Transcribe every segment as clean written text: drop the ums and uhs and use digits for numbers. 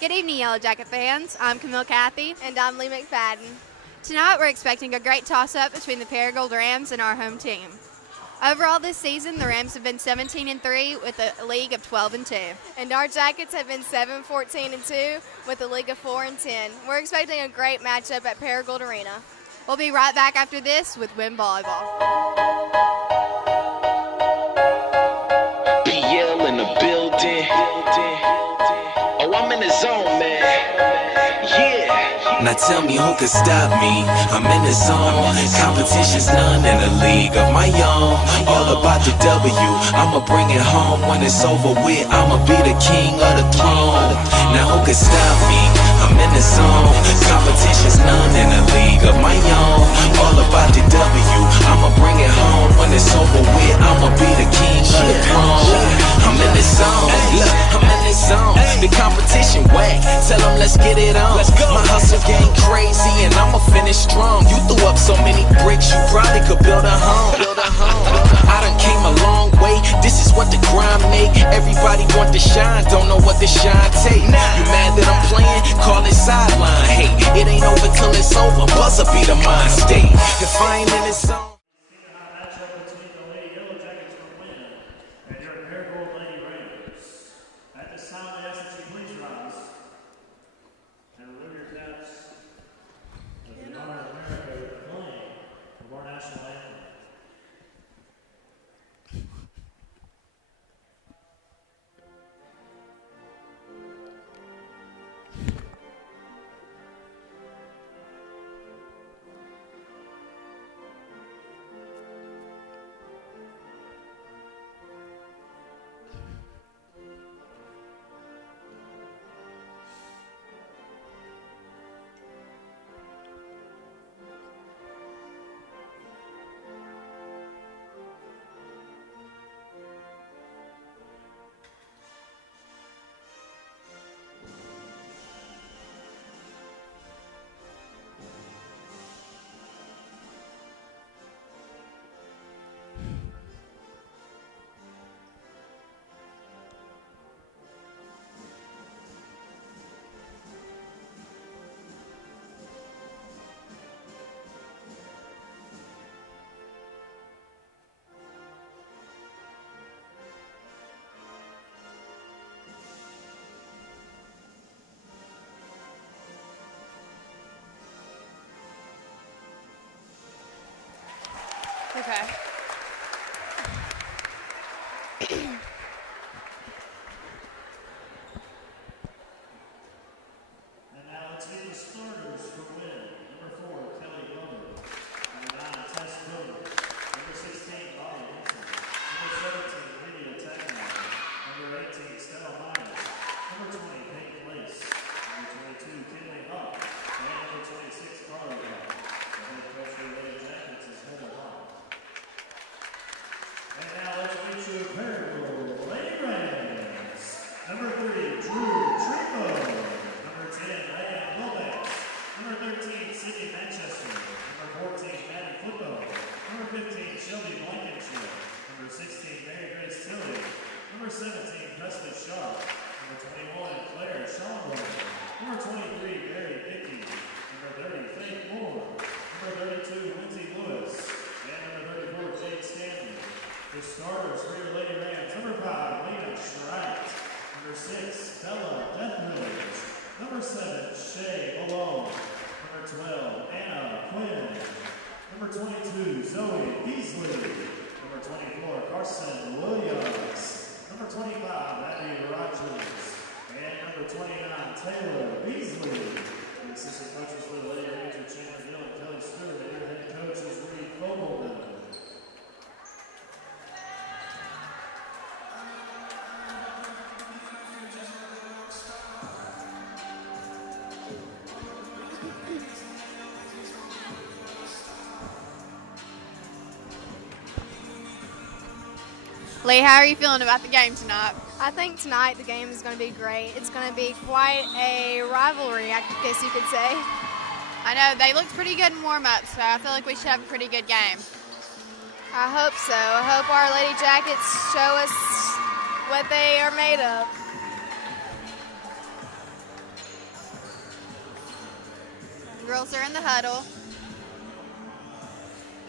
Good evening, Yellow Jacket fans. I'm Camille Cathey. And I'm Lee McFadden. Tonight we're expecting a great toss-up between the Paragould Rams and our home team. Overall this season, the Rams have been 17-3 with a league of 12-2. And our Jackets have been 7-14-2 with a league of 4-10. We're expecting a great matchup at Paragould Arena. We'll be right back after this with Wynne Volleyball. BL in the building. Oh, I'm in the zone, man. Yeah. Now tell me who could stop me. I'm in the zone. Competition's none in a league of my own. All about the W. I'ma bring it home. When it's over with, I'ma be the king of the throne. Now who could stop me? I'm in the zone. Competition's none in a league of my own. All about the W. I'ma bring it home. When it's over with, I'ma be the king of the throne. I'm in the zone. Look, I'm in the zone. The competition whack. Tell them let's get it on. My hustle game crazy and I'ma finish strong. You threw up so many bricks, you probably could build a home. I done came a long way. This is what the grind make. Everybody want to shine, don't know what the shine take. You mad that I'm playing? Call it sideline. Hey, it ain't over till it's over. Buzzer be the mind state. If I ain't in the zone. Matchup between the Lady Yellow Jackets from Wynne and your Paragould Lady Raiders. At this time, I ask that you please rise and remove your caps as we honor America with the playing of our national anthem. Okay. And now let's get the starters for Wynne. Number 4, Kelly Glover. Number 9, Tess Glover. Number 16, Bobby Wilson. Number 17, Lydia Tagman. Number 18, Stella Myers. Number 20, Peyton Lace. Number 22, Kinley Hawk. And number 26, Carla Hawk. The head coach for the Lady Jackets is Heather Hawk. And now let's meet you at Paragould Lady Rams. Number 3, Drew Trico. Number 10, Ryan Lomax. Number 13, Sydney Manchester. Number 14, Maddie Flippo. Number 15, Shelby Blankenship. Number 16, Mary Grace Tilley. Number 17, Presley Shaw. Number 21, Claire Schomburg. Number 23, Barry Dickey. Number 30, Faith Moore. Number 32, Lindsay Lewis. And number 34, Jade Stanley. The starters for your Lady Rams. Number 5, Lena Schreit. Number 6, Bella Deathridge. Number 7, Shay Malone. Number 12, Anna Quinn. Number 22, Zoe Beasley. Number 24, Carson Williams. Number 25, Abby Rogers. And number 29, Taylor Beasley. The assistant coaches for the Lady Rams are Chandler Gill and Kelly Stewart. And your head coach is Reed Fogelman. Lee, how are you feeling about the game tonight? I think tonight the game is going to be great. It's going to be quite a rivalry, I guess you could say. I know they looked pretty good in warm-up, so I feel like we should have a pretty good game. I hope so. I hope our Lady Jackets show us what they are made of. Girls are in the huddle.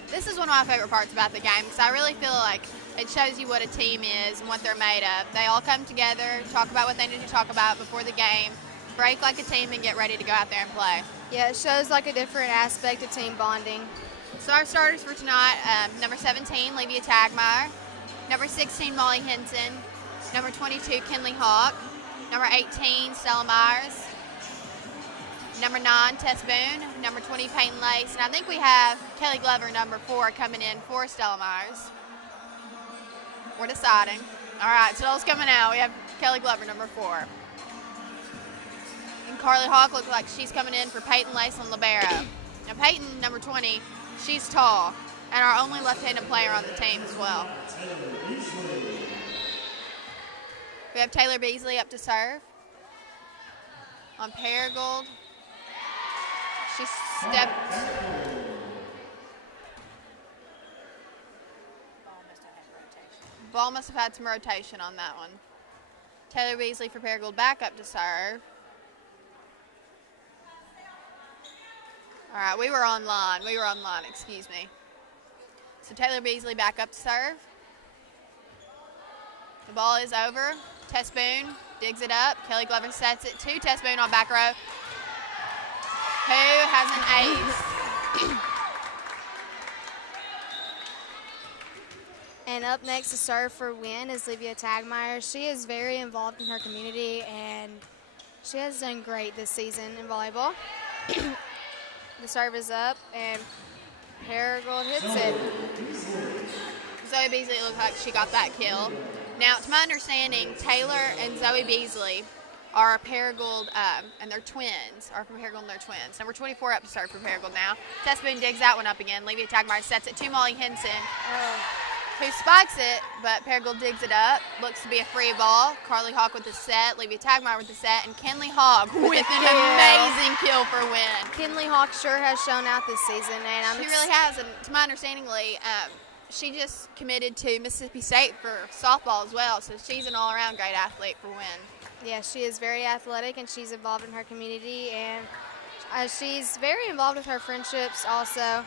This is one of my favorite parts about the game because I really feel like it shows you what a team is and what they're made of. They all come together, talk about what they need to talk about before the game, break like a team, and get ready to go out there and play. Yeah, it shows like a different aspect of team bonding. So our starters for tonight, number 17, Levia Tagmeyer, number 16, Molly Henson, number 22, Kinley Hawk, number 18, Stella Myers, number 9, Tess Boone, number 20, Peyton Lace, and I think we have Kelly Glover, number 4, coming in for Stella Myers. We're deciding. All right, Stella's coming out. We have Kelly Glover, number 4. And Carly Hawk looks like she's coming in for Peyton Lace and libero. Now Peyton, number 20, she's tall, and our only left-handed player on the team as well. We have Taylor Beasley up to serve. On Paragould. She stepped. Ball must have had some rotation on that one. Taylor Beasley for Paragould back up to serve. All right, we were online, excuse me. So Taylor Beasley back up to serve. The ball is over. Tess Boone digs it up. Kelly Glover sets it to Tess Boone on back row, who has an ace. And up next to serve for Wynne is Levia Tagmeyer. She is very involved in her community, and she has done great this season in volleyball. The serve is up, and Paragould hits it. Zoe Beasley looked like she got that kill. Now, to my understanding, Taylor and Zoe Beasley are Paragould, and they're twins, are from Paragould and they're twins. Number 24 up to serve for Paragould now. Tess Boone digs that one up again. Levia Tagmeyer sets it to Molly Henson, who spikes it, but Paragould digs it up. Looks to be a free ball. Carly Hawk with the set, Levia Tagmeyer with the set, and Kinley Hawk with an amazing kill for Wynne. Kinley Hawk sure has shown out this season, and She really has, and to my understanding, she just committed to Mississippi State for softball as well, so she's an all-around great athlete for Wynne. Yeah, she is very athletic, and she's involved in her community, and she's very involved with her friendships also.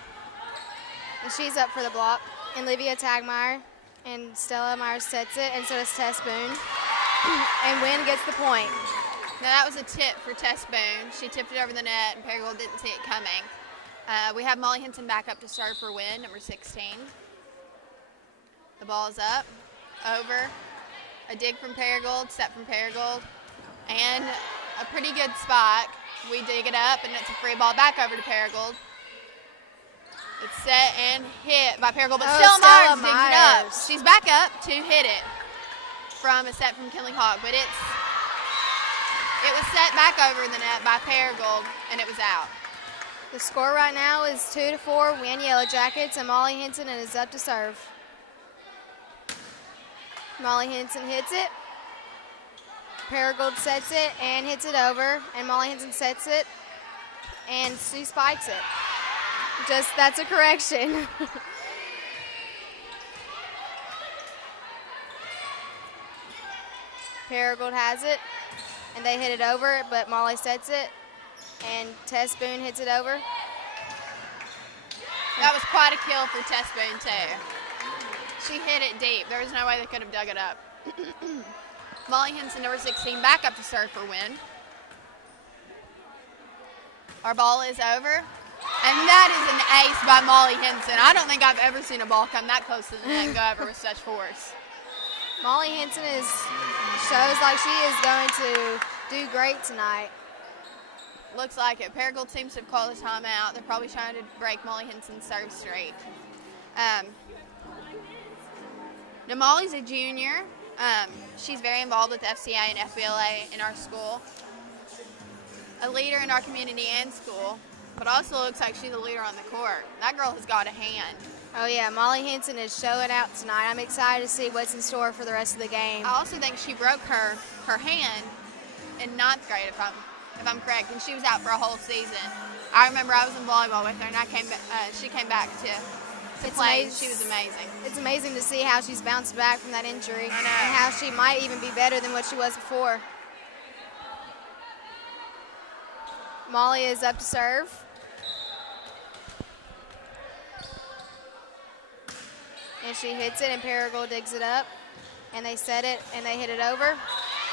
And she's up for the block. And Levia Tagmeyer and Stella Myers sets it, and so does Tess Boone. And Wynne gets the point. Now that was a tip for Tess Boone. She tipped it over the net, and Paragould didn't see it coming. We have Molly Henson back up to serve for Wynne, number 16. The ball is up, over. A dig from Paragould, set from Paragould, and a pretty good spike. We dig it up, and it's a free ball back over to Paragould. It's set and hit by Paragould, but Stella Myers digs it up. She's back up to hit it from a set from Kinley Hawk, but it was set back over the net by Paragould, and it was out. The score right now is 2-4, Wynne Yellow Jackets, and Molly Henson is up to serve. Molly Henson hits it. Paragould sets it and hits it over, and Molly Henson sets it, and she spikes it. That's a correction. Paragould has it, and they hit it over, but Molly sets it, and Tess Boone hits it over. That was quite a kill for Tess Boone, too. She hit it deep. There was no way they could have dug it up. Molly Henson, number 16, back up to serve for Wynne. Our ball is over. And that is an ace by Molly Henson. I don't think I've ever seen a ball come that close to the net and go over with such force. Molly Henson shows like she is going to do great tonight. Looks like it. Paragould seems to have called a timeout. They're probably trying to break Molly Henson's serve streak. Now Molly's a junior. She's very involved with FCA and FBLA in our school. A leader in our community and school, but also looks like she's a leader on the court. That girl has got a hand. Oh yeah, Molly Henson is showing out tonight. I'm excited to see what's in store for the rest of the game. I also think she broke her hand in 9th grade, if I'm correct, and she was out for a whole season. I remember I was in volleyball with her, and she came back to play. She was amazing. It's amazing to see how she's bounced back from that injury. I know. And how she might even be better than what she was before. Molly is up to serve. and she hits it, and Paragould digs it up, and they set it, and they hit it over,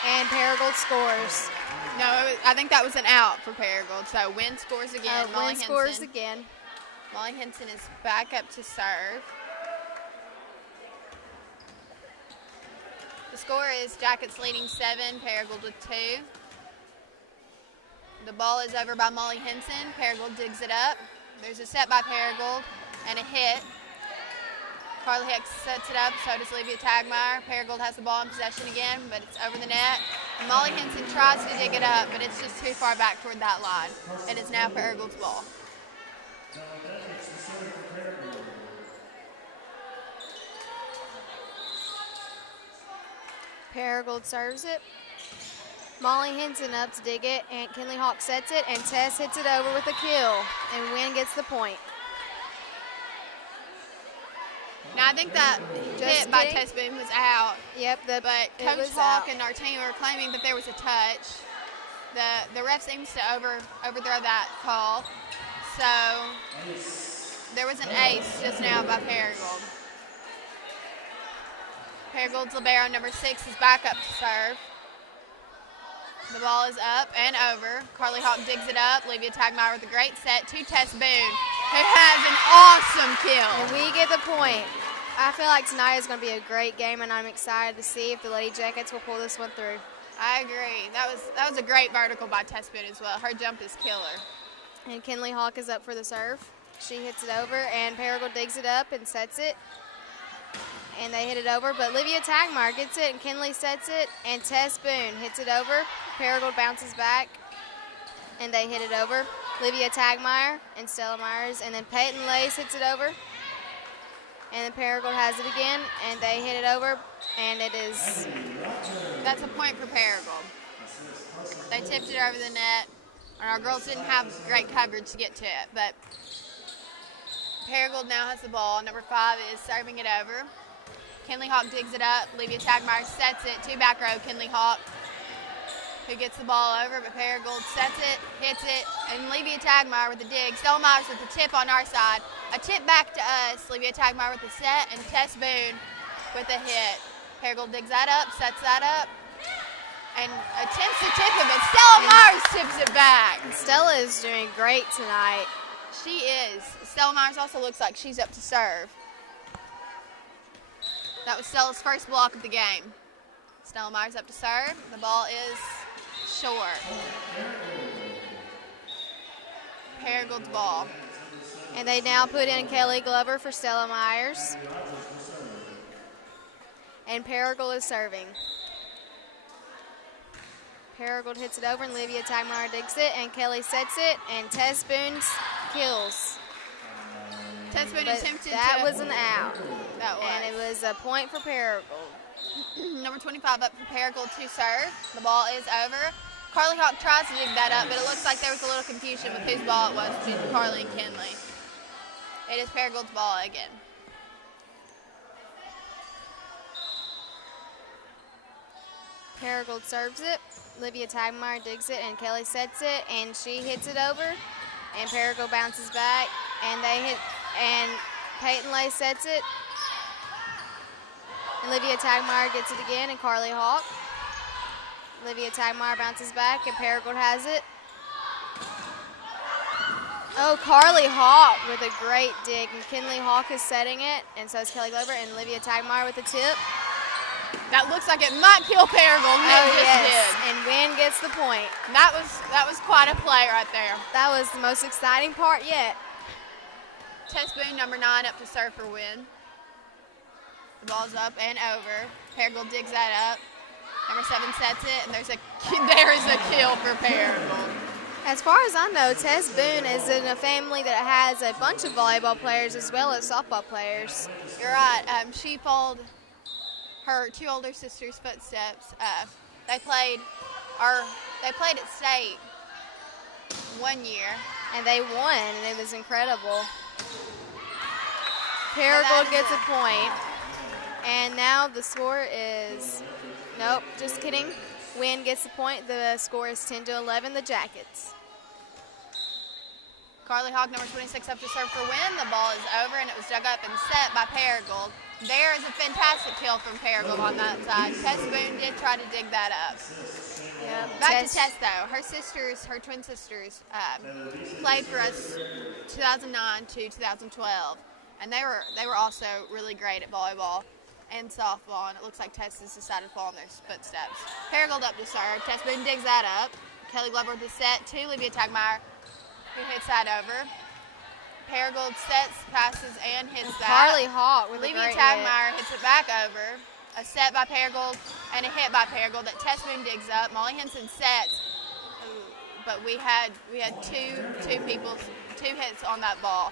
and Paragould scores. No, I think that was an out for Paragould. So Wynne scores again. Wynne scores again. Molly Henson is back up to serve. The score is Jackets leading 7, Paragould with 2. The ball is over by Molly Henson. Paragould digs it up. There's a set by Paragould and a hit. Carly Hicks sets it up, so does Olivia Tagmeyer. Paragould has the ball in possession again, but it's over the net. And Molly Henson tries to dig it up, but it's just too far back toward that line. It is now Paragould's ball. Paragould serves it. Molly Henson up to dig it, and Kinley Hawk sets it, and Tess hits it over with a kill, and Wynne gets the point. Now, I think that hit by Tess Boone was out. Yep, but Coach Hawk and our team are claiming that there was a touch. The ref seems to overthrow that call. So there was an ace just now by Paragould. Paragould's libero number 6 is back up to serve. The ball is up and over. Carly Hawk digs it up. Olivia Tagmeyer with a great set to Tess Boone, who has an awesome kill. And we get the point. I feel like tonight is going to be a great game, and I'm excited to see if the Lady Jackets will pull this one through. I agree. That was a great vertical by Tess Boone as well. Her jump is killer. And Kinley Hawk is up for the serve. She hits it over, and Paragould digs it up and sets it. And they hit it over, but Olivia Tagmeyer gets it, and Kinley sets it, and Tess Boone hits it over. Paragould bounces back, and they hit it over. Olivia Tagmeyer and Stella Myers, and then Peyton Lace hits it over. And then Paragould has it again, and they hit it over, and it is... That's a point for Paragould. They tipped it over the net, and our girls didn't have great coverage to get to it, but Paragould now has the ball. Number 5 is serving it over. Kinley Hawk digs it up. Olivia Tagmeyer sets it to back row. Kinley Hawk, who gets the ball over, but Paragould sets it, hits it, and Olivia Tagmeyer with the dig. Stella Myers with the tip on our side. A tip back to us. Olivia Tagmeyer with the set, and Tess Boone with a hit. Paragould digs that up, sets that up, and attempts to tip it, but Stella Myers tips it back. Stella is doing great tonight. She is. Stella Myers also looks like she's up to serve. That was Stella's first block of the game. Stella Myers up to serve. The ball is short. Paragould's ball. And they now put in Kelly Glover for Stella Myers. And Paragould is serving. Paragould hits it over, and Olivia Tagmeyer digs it, and Kelly sets it, and Tess Boone kills. Tess Boone attempted that was an out. That was. And it was a point for Paragould. Number 25 up for Paragould to serve. The ball is over. Carly Hawk tries to dig that up, but it looks like there was a little confusion with whose ball it was between Carly and Kinley. It is Paragould's ball again. Paragould serves it. Olivia Tagmeyer digs it, and Kelly sets it, and she hits it over. And Paragould bounces back, and they hit, and Peyton Lay sets it. Olivia Tagmeyer gets it again, and Carly Hawk. Olivia Tagmeyer bounces back, and Paragould has it. Oh, Carly Hawk with a great dig, and Kinley Hawk is setting it, and so is Kelly Glover, and Olivia Tagmeyer with the tip. That looks like it might kill Paragould. Yes, and Wynne gets the point. That was quite a play right there. That was the most exciting part yet. Tess Boone, number 9, up to serve for Wynne. The ball's up and over. Paragould digs that up. Number 7 sets it, and there is a kill for Paragould. As far as I know, Tess Boone is in a family that has a bunch of volleyball players as well as softball players. You're right. She followed her 2 older sisters' footsteps. They played at state one year, and they won, and it was incredible. Paragould gets a point, and now the score is nope, just kidding. Wynne gets the point. The score is 10-11. The Jackets. Carly Hawk, number 26, up to serve for Wynne. The ball is over, and it was dug up and set by Paragould. There is a fantastic kill from Paragould on that side. Tess Boone did try to dig that up. Yep. Back to Tess though. Her twin sisters, played for us 2009 to 2012, and they were also really great at volleyball and softball. And it looks like Tess has decided to follow in their footsteps. Paragould up to serve. Tess Boone digs that up. Kelly Glover with the set to Olivia Tagmeyer, who hits that over. Paragould sets, passes, and hits that. Carly Hawk with Olivia a great Tagmeyer hits it back over. A set by Paragould and a hit by Paragould that Tess Boone digs up. Molly Henson sets, but we had two hits on that ball.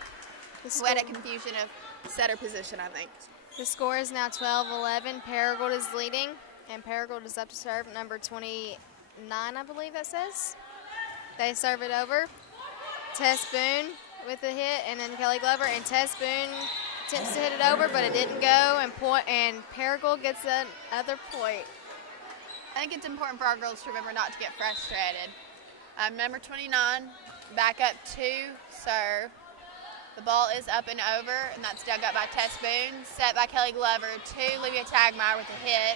We had a confusion of setter position, I think. The score is now 12-11. Paragould is leading, and Paragould is up to serve number 29, I believe that says. They serve it over. Tess Boone with the hit, and then Kelly Glover, and Tess Boone attempts to hit it over, but it didn't go, and Paragould gets another point. I think it's important for our girls to remember not to get frustrated. Number 29, back up to serve. The ball is up and over, and that's dug up by Tess Boone. Set by Kelly Glover to Olivia Tagmeyer with a hit.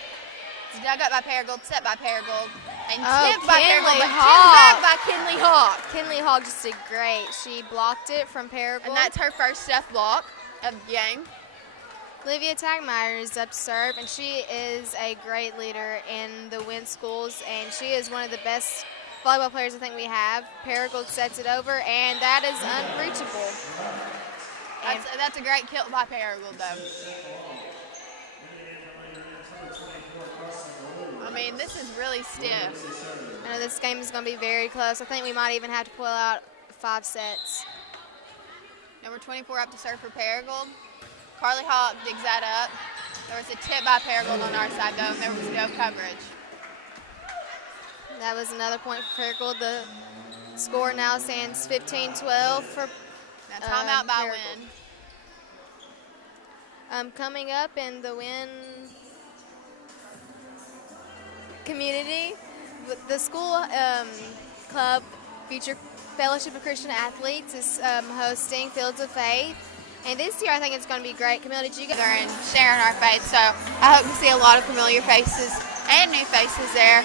It's dug up by Paragould, set by Paragould, and tipped by Paragould, but tipped back by Kinley Hawk. Kinley Hawk just did great. She blocked it from Paragould. And that's her first stuff block of the game. Olivia Tagmeyer is up to serve, and she is a great leader in the Wynne schools, and she is one of the best volleyball players I think we have. Paragould sets it over, and that is unreachable. That's a great kill by Paragould, though. I mean, this is really stiff. I know this game is going to be very close. I think we might even have to pull out 5 sets. Number 24 up to serve for Paragould. Carly Hawk digs that up. There was a tip by Paragould on our side, though, and there was no coverage. That was another point for Paragould. The score now stands 15-12 for Now timeout by Wynne. Coming up in the Wynne community, the school club Future Fellowship of Christian Athletes is hosting Fields of Faith. And this year I think it's going to be great. Camille, did you go there and sharing our faith? So I hope to see a lot of familiar faces and new faces there.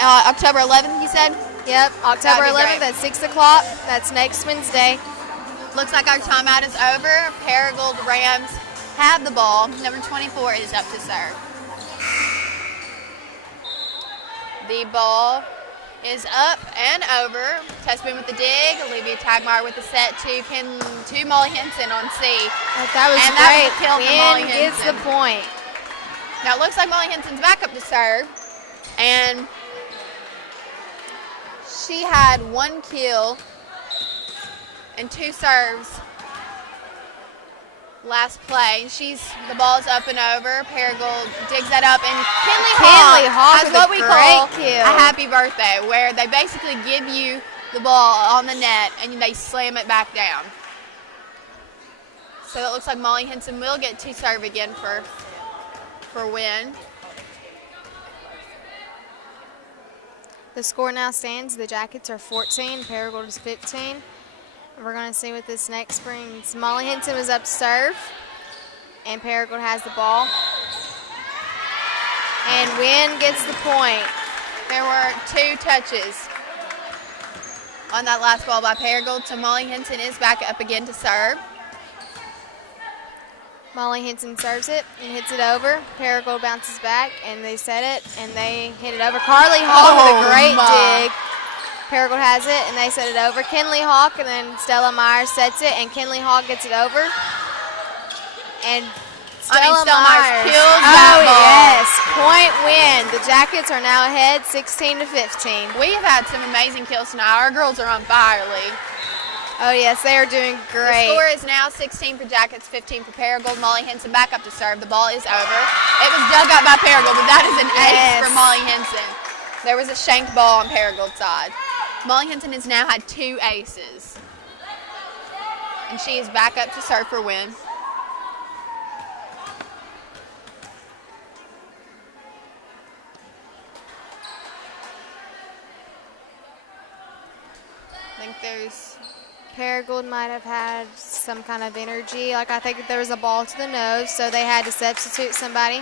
October 11th, you said? Yep, October 11th at 6 o'clock. That's next Wednesday. Looks like our timeout is over. Paragould Rams have the ball. Number 24 is up to serve. The ball is up and over. Tess Boone with the dig. Olivia Tagmeyer with the set to Molly Henson on C. That was and great. That was a kill from Molly Henson. Gets the point. Now it looks like Molly Henson's back up to serve. And she had 1 kill and 2 serves last play. The ball's up and over. Paragould digs that up, and Kinley Hawk has what we call a happy birthday, where they basically give you the ball on the net and they slam it back down. So it looks like Molly Henson will get to serve again for Wynne. The score now stands. The Jackets are 14. Paragould is 15. We're going to see what this next brings. Molly Henson was up to serve, and Paragould has the ball. And Wynne gets the point. There were 2 touches on that last ball by Paragould, so Molly Henson is back up again to serve. Molly Henson serves it and hits it over. Paragould bounces back, and they set it, and they hit it over. Carly Hawk with a great dig. Paragould has it, and they set it over. Kinley Hawk, and then Stella Myers sets it, and Kinley Hawk gets it over. And Stella Myers kills that ball. Yes, point Wynne. The Jackets are now ahead 16-15. We have had some amazing kills tonight. Our girls are on fire, Lee. Oh, yes, they are doing great. The score is now 16 for Jackets, 15 for Paragould. Molly Henson back up to serve. The ball is over. It was dug up by Paragould, but that is an ace for Molly Henson. There was a shanked ball on Paragould's side. Molly Henson has now had 2 aces. And she is back up to serve for Wynne. I think there's Paragould might have had some kind of energy. Like, I think there was a ball to the nose, so they had to substitute somebody.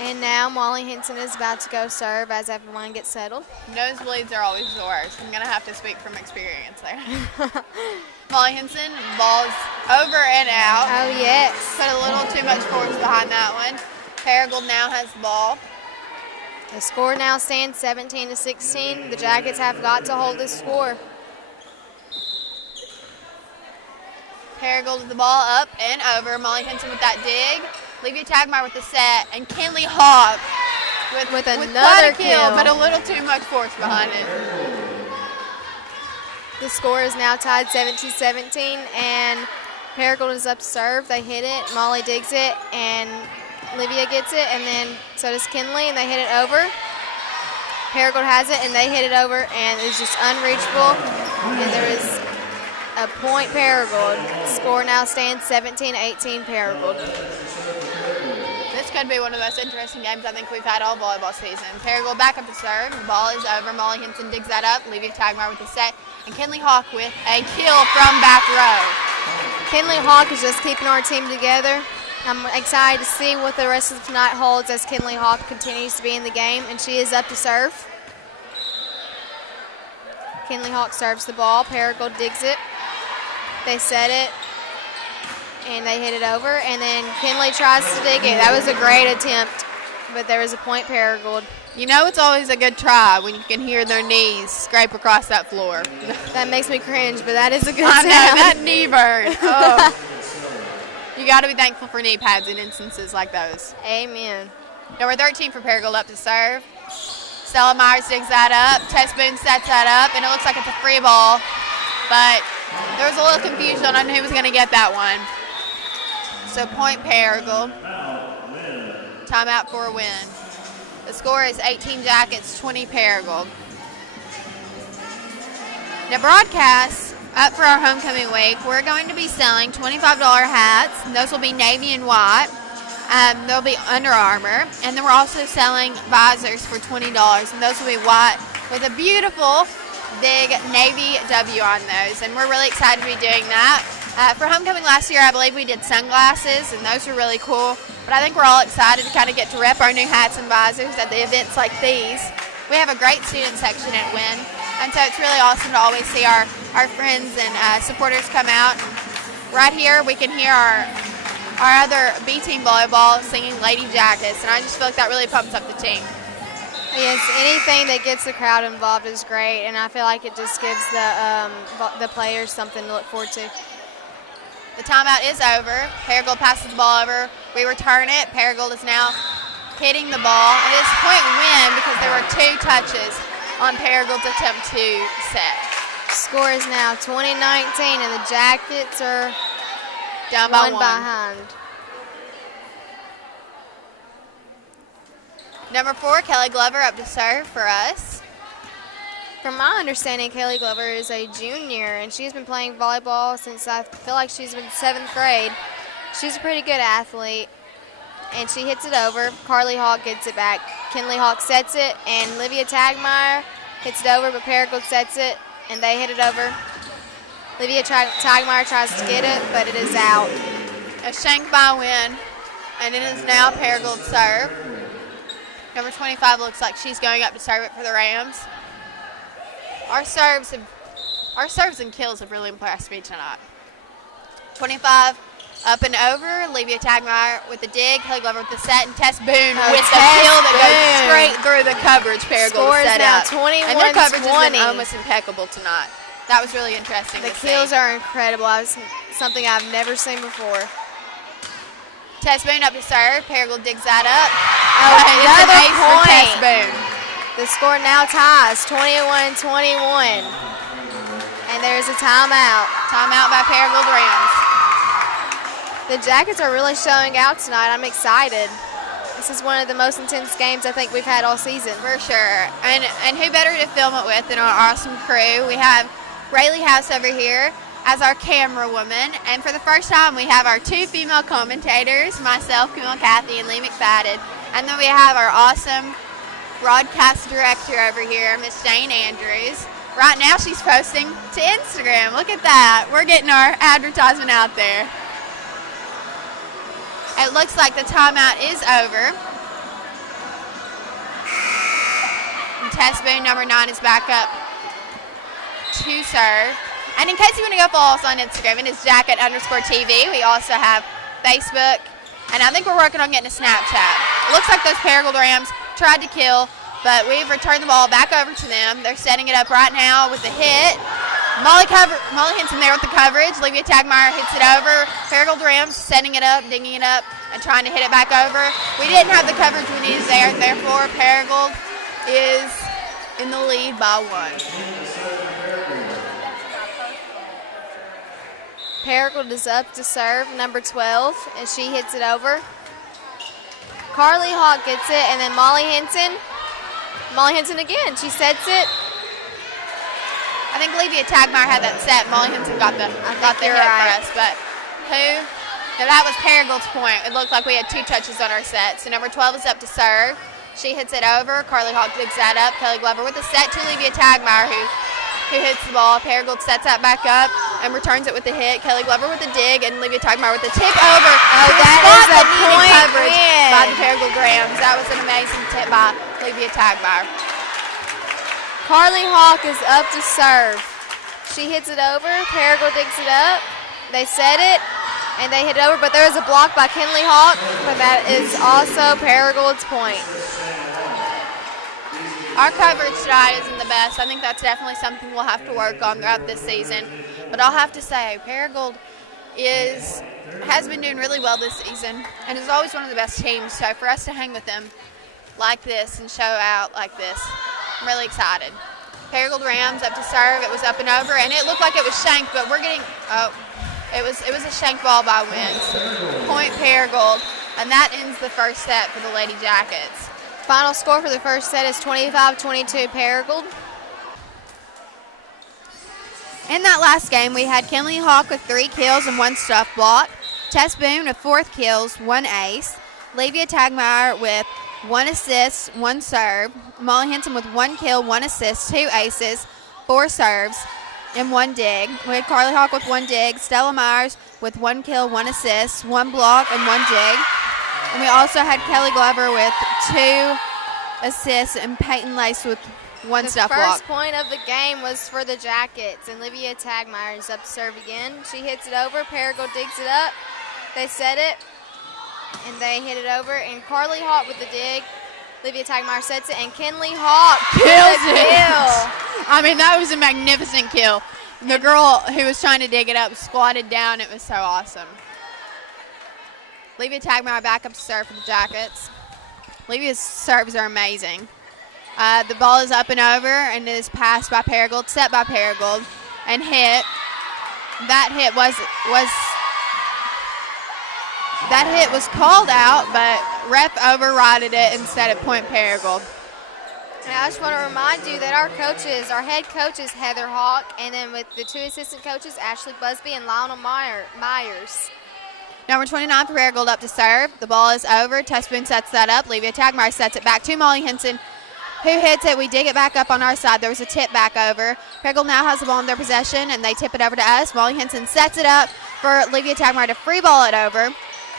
And now Molly Hinton is about to go serve as everyone gets settled. Nosebleeds are always the worst. I'm going to have to speak from experience there. Molly Hinton, ball's over and out. Oh, yes. Put a little too much force behind that one. Paragould now has the ball. The score now stands 17-16. The Jackets have got to hold this score. Paragould with the ball up and over. Molly Hinton with that dig. Olivia Tagmeyer with the set. And Kinley Hawk with another quite a kill, but a little too much force behind it. The score is now tied 17-17, and Paragould is up to serve. They hit it. Molly digs it, and Olivia gets it, and then so does Kinley, and they hit it over. Paragould has it, and they hit it over, and it's just unreachable. And there is a point Paragould. Score now stands 17-18 Paragould. This could be one of the most interesting games I think we've had all volleyball season. Paragould back up to serve. The ball is over. Molly Hinton digs that up. Olivia Tagmeyer with the set. And Kinley Hawk with a kill from back row. Kinley Hawk is just keeping our team together. I'm excited to see what the rest of tonight holds as Kinley Hawk continues to be in the game, and she is up to serve. Kinley Hawk serves the ball. Paragould digs it. They set it, and they hit it over, and then Kinley tries to dig it. That was a great attempt, but there was a point Paragould. You know it's always a good try when you can hear their knees scrape across that floor. That makes me cringe, but that is a good I sound. know, that knee burn. Oh. You got to be thankful for knee pads in instances like those. Amen. Number 13 for Paragould up to serve. Stella Myers digs that up. Tess Boone sets that up, and it looks like it's a free ball. But there was a little confusion on who was going to get that one. So point Paragould. Timeout for a win. The score is 18 Jackets, 20 Paragould. Now broadcasts up for our homecoming week, we're going to be selling $25 hats. And those will be navy and white. They'll be Under Armour. And then we're also selling visors for $20. And those will be white with a beautiful big navy W on those. And we're really excited to be doing that. For homecoming last year, I believe we did sunglasses, and those were really cool. But I think we're all excited to kind of get to rep our new hats and visors at the events like these. We have a great student section at Wynne, and so it's really awesome to always see our friends and supporters come out. And right here, we can hear our other B-team volleyball singing Lady Jackets, and I just feel like that really pumps up the team. Yes, anything that gets the crowd involved is great, and I feel like it just gives the players something to look forward to. The timeout is over. Paragould passes the ball over. We return it. Paragould is now hitting the ball. It is point Wynne because there were 2 touches on Paragould's attempt to set. Score is now 20-19, and the Jackets are down by 1 behind. Number 4, Kelly Glover up to serve for us. From my understanding, Kelly Glover is a junior, and she's been playing volleyball since I feel like she's been 7th grade. She's a pretty good athlete, and she hits it over. Carly Hawk gets it back. Kinley Hawk sets it, and Olivia Tagmeyer hits it over, but Paragould sets it, and they hit it over. Olivia Tagmeyer tries to get it, but it is out. A shank by Wynne, and it is now Paragould's serve. Number 25 looks like she's going up to serve it for the Rams. Our serves and kills have really impressed me tonight. 25 up and over. Olivia Tagmeyer with the dig. Kelly Glover with the set. And Tess Boone with the kill that goes straight through the coverage. Paragould set out. And their coverage has been almost impeccable tonight. That was really interesting to see. The kills are incredible. Something I've never seen before. Tess Boone up to serve. Paragould digs that up. Oh, it's an ace for Tess Boone. The score now ties 21-21. And there's a timeout. Timeout by Paragould Rams. The Jackets are really showing out tonight. I'm excited. This is one of the most intense games I think we've had all season. For sure. And who better to film it with than our awesome crew. We have Rayleigh House over here as our camera woman. And for the first time, we have our 2 female commentators, myself, Camille, Cathey, and Lee McFadden. And then we have our awesome broadcast director over here, Miss Jane Andrews. Right now she's posting to Instagram. Look at that. We're getting our advertisement out there. It looks like the timeout is over. And Tess Boone, number 9, is back up to serve. And in case you want to go follow us on Instagram, it is jacket_TV. We also have Facebook. And I think we're working on getting a Snapchat. It looks like those Paragould Rams tried to kill, but we've returned the ball back over to them. They're setting it up right now with the hit. Molly Hinton there with the coverage. Olivia Tagmeyer hits it over. Paragould Rams setting it up, digging it up, and trying to hit it back over. We didn't have the coverage we needed there. Therefore, Paragould is in the lead by 1. Paragould is up to serve, number 12, and she hits it over. Carly Hawk gets it, and then Molly Hinton again. She sets it. I think Olivia Tagmeyer had that set. Molly Hinton got the hit for us, but that was Paragould's point. It looked like we had 2 touches on our set. So number 12 is up to serve. She hits it over. Carly Hawk digs that up. Kelly Glover with the set to Olivia Tagmeyer, who hits the ball. Paragould sets that back up and returns it with the hit. Kelly Glover with the dig, and Olivia Tagmeyer with the tip over. Oh, that is a point coverage win by the Paragould Rams. That was an amazing tip by Olivia Tagmeyer. Carly Hawk is up to serve. She hits it over. Paragould digs it up. They set it, and they hit it over, but there is a block by Kinley Hawk, but that is also Paragould's point. Our coverage tonight isn't the best. I think that's definitely something we'll have to work on throughout this season. But I'll have to say, Paragould has been doing really well this season and is always one of the best teams. So for us to hang with them like this and show out like this, I'm really excited. Paragould Rams up to serve. It was up and over, and it looked like it was shanked, but we're getting it was a shank ball by Wynne. Point Paragould, and that ends the first set for the Lady Jackets. Final score for the first set is 25-22 Paragould. In that last game, we had Kinley Hawk with 3 kills and 1 stuff block. Tess Boone with 4 kills, 1 ace. Olivia Tagmeyer with 1 assist, 1 serve. Molly Hinton with 1 kill, 1 assist, 2 aces, 4 serves, and 1 dig. We had Carly Hawk with 1 dig. Stella Myers with 1 kill, 1 assist, 1 block, and 1 dig. And we also had Kelly Glover with 2 assists and Peyton Lace with 1 stuff block. The first point of the game was for the Jackets, and Olivia Tagmeyer is up to serve again. She hits it over. Paragould digs it up. They set it, and they hit it over. And Carly Hawk with the dig. Olivia Tagmeyer sets it, and Kinley Hawk kills it. I mean, that was a magnificent kill. The girl who was trying to dig it up squatted down. It was so awesome. Olivia Tagmeyer back up to serve for the Jackets. Olivia's serves are amazing. The ball is up and over, and it is passed by Paragould, set by Paragould, and hit. That hit was called out, but ref overrided it and set it point Paragould. And I just want to remind you that our head coach is Heather Hawk, and then with the 2 assistant coaches, Ashley Busby and Lionel Myers. Number 29 for Paragould up to serve. The ball is over. Tess Boone sets that up. Olivia Tagmeyer sets it back to Molly Hinton, who hits it. We dig it back up on our side. There was a tip back over. Paragould now has the ball in their possession, and they tip it over to us. Molly Hinton sets it up for Olivia Tagmeyer to free ball it over.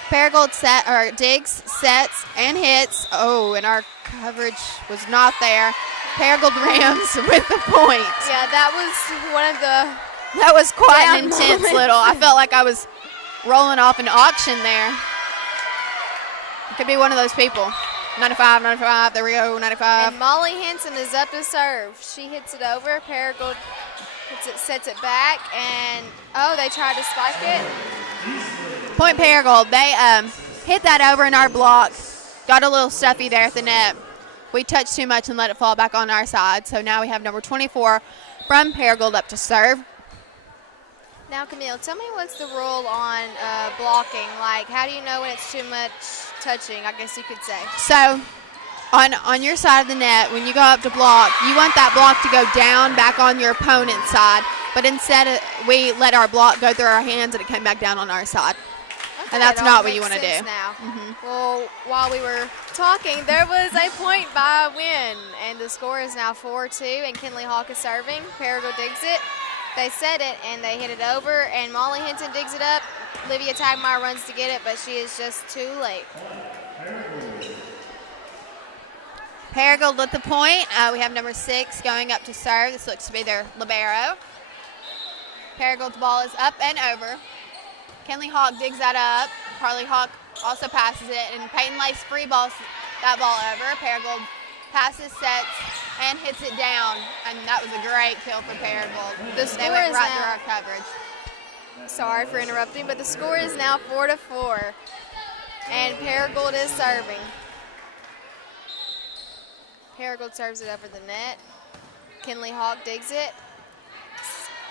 Paragould digs, sets, and hits. Oh, and our coverage was not there. Paragould Rams with the point. Yeah, that was one of the... That was quite an intense little. I felt like I was rolling off an auction there. It could be one of those people. 95, 95, there we go, 95. And Molly Hinton is up to serve. She hits it over. Paragould sets it back, and, they tried to spike it. Point Paragould. They hit that over in our block. Got a little stuffy there at the net. We touched too much and let it fall back on our side. So now we have number 24 from Paragould up to serve. Now, Camille, tell me what's the rule on blocking? Like, how do you know when it's too much touching, I guess you could say? So, on your side of the net, when you go up to block, you want that block to go down back on your opponent's side. But instead, we let our block go through our hands, and it came back down on our side. And that's It all not what you makes want to sense do. Now. Well, while we were talking, there was a point by Wynne, and the score is now 4-2, and Kinley Hawk is serving. Paragould digs it. They set it, and they hit it over, and Molly Hinton digs it up. Olivia Tagmeyer runs to get it, but she is just too late. Paragould with the point. We have number 6 going up to serve. This looks to be their libero. Paragould's ball is up and over. Kinley Hawk digs that up. Carly Hawk also passes it, and Peyton Lace free balls that ball over. Paragould passes, sets, and hits it down, and that was a great kill for Paragould. The score They went is right now, through our coverage. sorry for interrupting, but the score is now 4-4, and Paragould is serving. Paragould serves it over the net. Kinley Hawk digs it.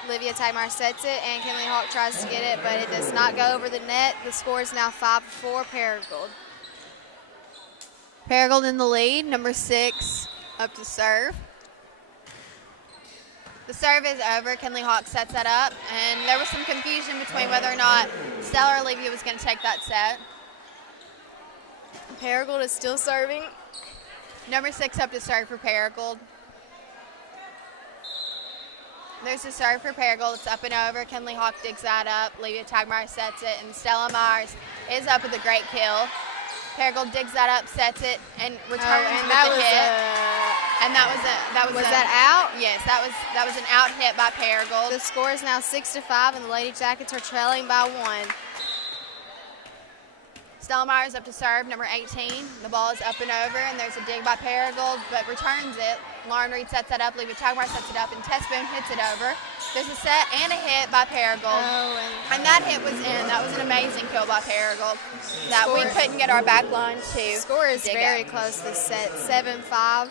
Olivia Tagmeyer sets it, and Kinley Hawk tries to get it, but it does not go over the net. The score is now 5-4, Paragould. Paragould in the lead, number 6 up to serve. The serve is over. Kinley Hawk sets that up, and there was some confusion between whether or not Stella or Olivia was going to take that set. Paragould is still serving. Number 6 up to serve for Paragould. There's a serve for Paragould. It's up and over. Kinley Hawk digs that up. Olivia Tagmeyer sets it, and Stella Myers is up with a great kill. Paragould digs that up, sets it, and returns and with that the was hit. Was that out? Yes, that was an out hit by Paragould. The score is now 6-5, and the Lady Jackets are trailing by 1. Stella Myers up to serve, number 18. The ball is up and over, and there's a dig by Paragould, but returns it. Lauren Reed sets that up, Olivia Tagmeyer sets it up, and Tess Boone hits it over. There's a set and a hit by Paragould. And that hit was in. That was an amazing kill by Paragould. That we couldn't get our back line to. The score is dig very up. close this set, 7-5.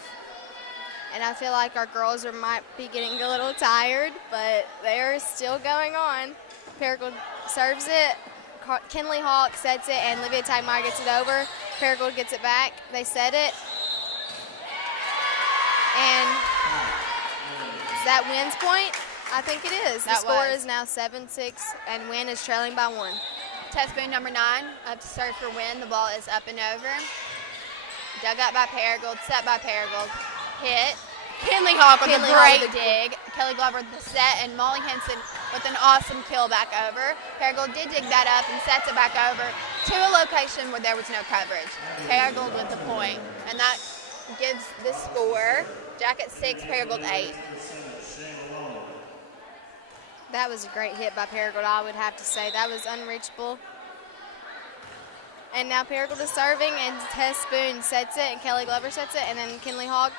And I feel like our girls might be getting a little tired, but they're still going on. Paragould serves it. Kinley Hawk sets it, and Olivia Tagmeyer gets it over. Paragould gets it back. They set it. And is that Wynne's point? I think it is. The score is now 7-6, and Wynne is trailing by 1. Tess Boone, number 9, up to serve for Wynne. The ball is up and over. Dug up by Paragould, set by Paragould. Hit. Kinley Hawk with a great dig. Kelly Glover with the set, and Molly Henson with an awesome kill back over. Paragould did dig that up and sets it back over to a location where there was no coverage. Paragould with the point, and that gives the score Jacket 6, Paragould 8. That was a great hit by Paragould, I would have to say. That was unreachable. And now Paragould is serving, and Tess Boone sets it, and Kelly Glover sets it, and then Carly Hawk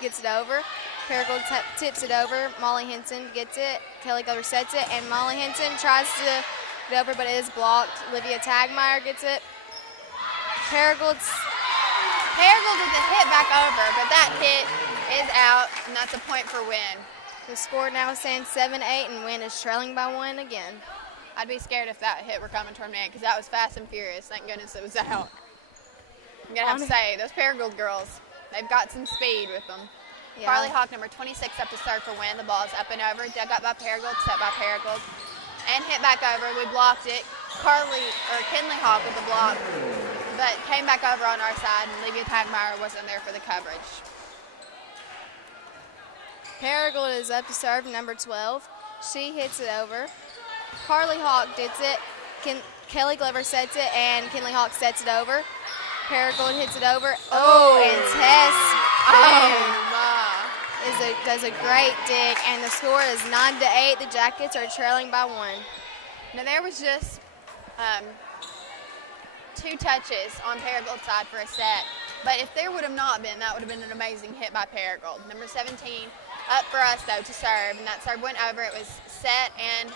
gets it over. Paragould tips it over. Molly Henson gets it. Kelly Glover sets it, and Molly Henson tries to get over, but it is blocked. Olivia Tagmeyer gets it. Paragould with a hit back over, but that hit is out, and that's a point for Wynne. The score now stands 7-8, and Wynne is trailing by 1 again. I'd be scared if that hit were coming toward me, because that was fast and furious. Thank goodness it was out. I'm going to have to say, those Paragould girls, they've got some speed with them. Yeah. Carly Hawk, number 26, up to serve for Wynne. The ball is up and over, dug up by Paragould, set by Paragould, and hit back over. We blocked it. Kinley Hawk with the block, but came back over on our side, and Olivia Tagmeyer wasn't there for the coverage. Paragould is up to serve, number 12. She hits it over. Carly Hawk gets it. Kelly Glover sets it, and Kinley Hawk sets it over. Paragould hits it over. And Tess does a great dig, and the score is 9-8. The Jackets are trailing by 1. Now there was just 2 touches on Paragould's side for a set, but if there would have not been, that would have been an amazing hit by Paragould. Number 17 up for us though to serve, and that serve went over. It was set and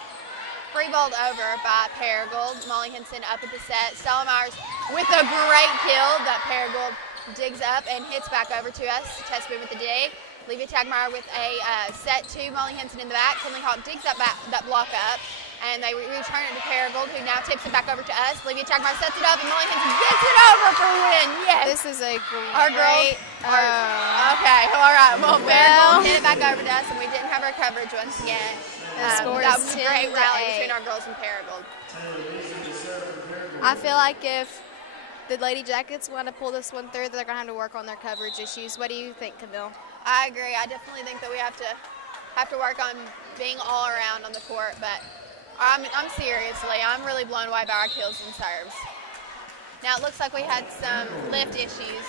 free balled over by Paragould. Molly Henson up at the set. Stella Myers with a great kill that Paragould digs up and hits back over to us. Tess Boone with the dig. Olivia Tagmeyer with a set to Molly Henson in the back. Kinley Hawk digs that block up, and they return it to Paragould, who now tips it back over to us. Olivia Tagmeyer sets it up, and Molly Henson gets it over for Wynne. Yes. This is a our great. okay, all right. Well, Paragould hit it back over to us, and we didn't have our coverage once again. The score that is was a great 10-8. rally between our girls and Paragould. I feel like if the Lady Jackets want to pull this one through, they're going to have to work on their coverage issues. What do you think, Camille? I agree. I definitely think that we have to work on being all around on the court, but I'm seriously, I'm really blown away by our kills and serves. Now it looks like we had some lift issues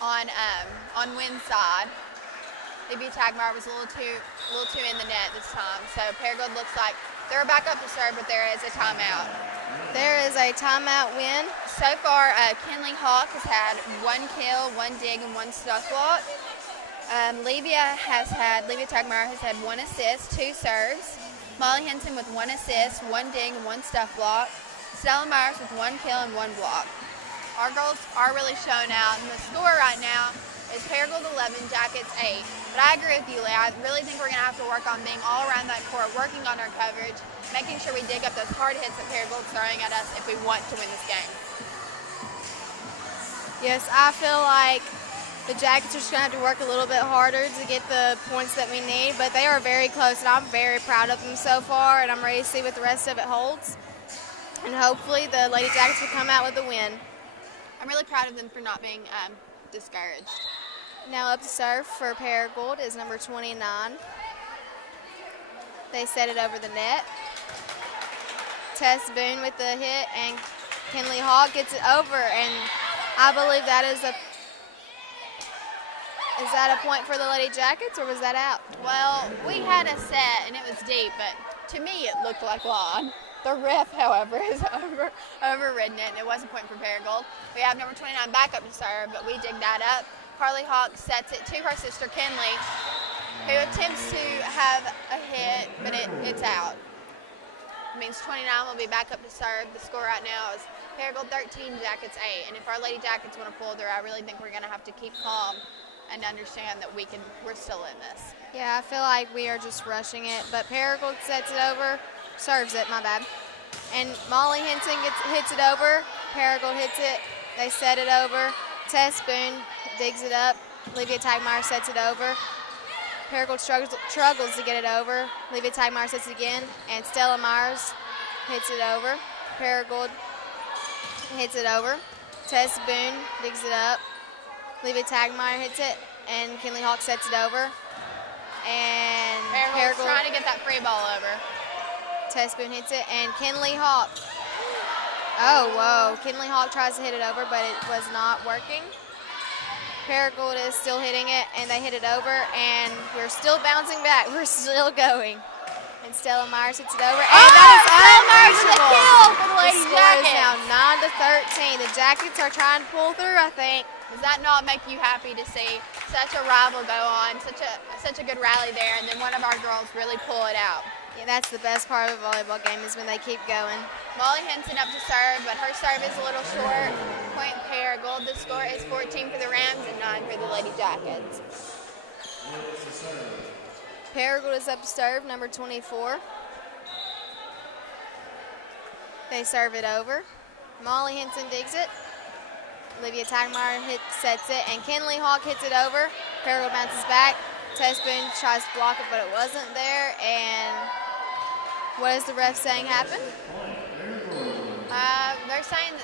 on Wynne's side. Maybe Tagmar was a little too in the net this time. So Paragould looks like they're back up to serve, but there is a timeout. There is a timeout win. So far, Kinley Hawk has had 1 kill, 1 dig, and 1 stuff block. Livia Tagmar has had 1 assist, 2 serves. Molly Henson with 1 assist, 1 dig, and 1 stuff block. Stella Myers with 1 kill and 1 block. Our girls are really showing out, and the score right now is Paragould 11, Jackets 8. But I agree with you, Leigh. I really think we're going to have to work on being all around that court, working on our coverage, making sure we dig up those hard hits that Paragould's throwing at us if we want to win this game. Yes, I feel like the Jackets are just going to have to work a little bit harder to get the points that we need, but they are very close, and I'm very proud of them so far, and I'm ready to see what the rest of it holds. And hopefully the Lady Jackets will come out with a win. I'm really proud of them for not being discouraged. Now up to serve for Paragould is number 29. They set it over the net. Tess Boone with the hit, and Kinley Hawk gets it over, and I believe that is a point for the Lady Jackets, or was that out? Well, we had a set, and it was deep, but to me it looked like line. The ref, however, has overridden it, and it was a point for Paragould. We have number 29 back up to serve, but we dig that up. Carly Hawk sets it to her sister, Kinley, who attempts to have a hit, but it's out. It means 29 will be back up to serve. The score right now is Paragould 13, Jackets 8. And if our Lady Jackets want to pull through, I really think we're going to have to keep calm and understand that we're still in this. Yeah, I feel like we are just rushing it, but Paragould sets it over, serves it, my bad. And Molly Henson hits it over, Paragould hits it, they set it over. Tess Boone digs it up, Livia Tagmeyer sets it over. Paragould struggles to get it over. Livia Tagmeyer sets it again, and Stella Myers hits it over. Paragould hits it over. Tess Boone digs it up. Livia Tagmeyer hits it, and Kinley Hawk sets it over. And Paragould's trying to get that free ball over. Tess Boone hits it, and Kinley Hawk. Oh, whoa. Kinley Hawk tries to hit it over, but it was not working. Paragould is still hitting it, and they hit it over, and we're still bouncing back. We're still going. And Stella Myers hits it over, and that is unreachable. Kill for the Lady The score is Jackets. now 9-13. The Jackets are trying to pull through, I think. Does that not make you happy to see such a rival go on, such a good rally there, and then one of our girls really pull it out? Yeah, that's the best part of a volleyball game is when they keep going. Molly Henson up to serve, but her serve is a little short. Point Paragould. The score is 14 for the Rams and 9 for the Lady Jackets. Paragould is up to serve, number 24. They serve it over. Molly Henson digs it. Livia Tagmeyer sets it, and Kinley Hawk hits it over. Paragould bounces back. Tess Boone tries to block it, but it wasn't there. And what is the ref saying happened? They're saying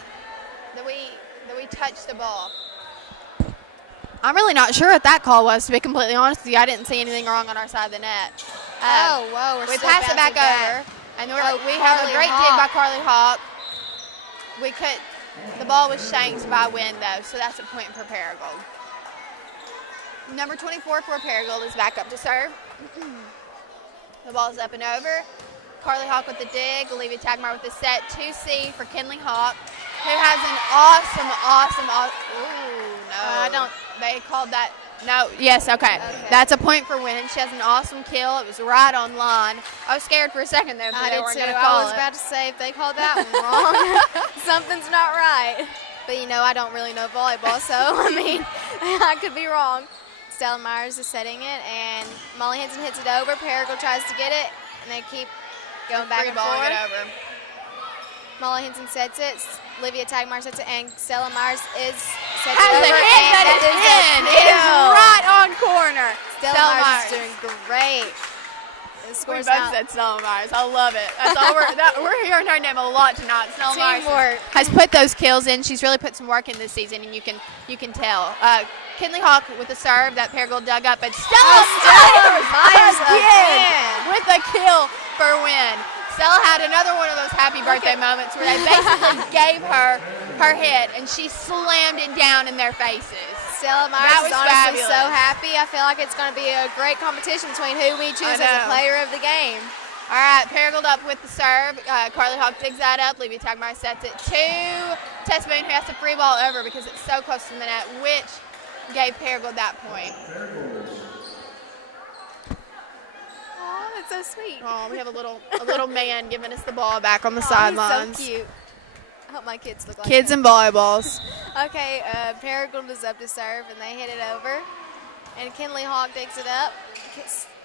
that we touched the ball. I'm really not sure what that call was, to be completely honest with you. I didn't see anything wrong on our side of the net. Oh, whoa, we pass it back over, and we have a great dig by Carly Hawk. The ball was shanked by Wynne, though, so that's a point for Paragould. Number 24 for Paragould is back up to serve. The ball's up and over. Carly Hawk with the dig. Olivia Tagmeyer with the set. 2C for Kinley Hawk, who has an awesome. Ooh, no. They called that. No, yes, okay. That's a point for Wynne. She has an awesome kill. It was right on line. I was scared for a second there, but they weren't going to call it. I was about to say, if they called that one wrong, something's not right. But, I don't really know volleyball, so, I could be wrong. Stella Myers is setting it, and Molly Henson hits it over. Paragould tries to get it, and they keep going back and forth. Get over. Molly Henson sets it. Livia Tagmeyer sets it, and Stella Myers is sets has it a over, hit and that is in. It is right on corner. Stella Myers is doing great. The We score's both now said Stella Myers. I love it. That's all we're hearing her name a lot tonight. Stella Myers teamwork. has put those kills in. She's really put some work in this season, and you can tell. Kinley Hawk with the serve that Paragould dug up, but Stella Myers again with a kill for Wynne. Stella had another one of those happy birthday moments where they basically gave her hit, and she slammed it down in their faces. Stella Myers is honestly so happy. I feel like it's going to be a great competition between who we choose as a player of the game. All right, Paragould up with the serve. Carly Hawk digs that up. Olivia Tagmeyer sets it to Tess Boone, who has to free ball over because it's so close to the net, which gave Paragould that point. Oh, that's so sweet. Oh, we have a little man giving us the ball back on the sidelines. He's so cute. I hope my kids look like Kids him. and volleyballs. Okay, Paragould is up to serve, and they hit it over. And Kinley Hawk digs it up.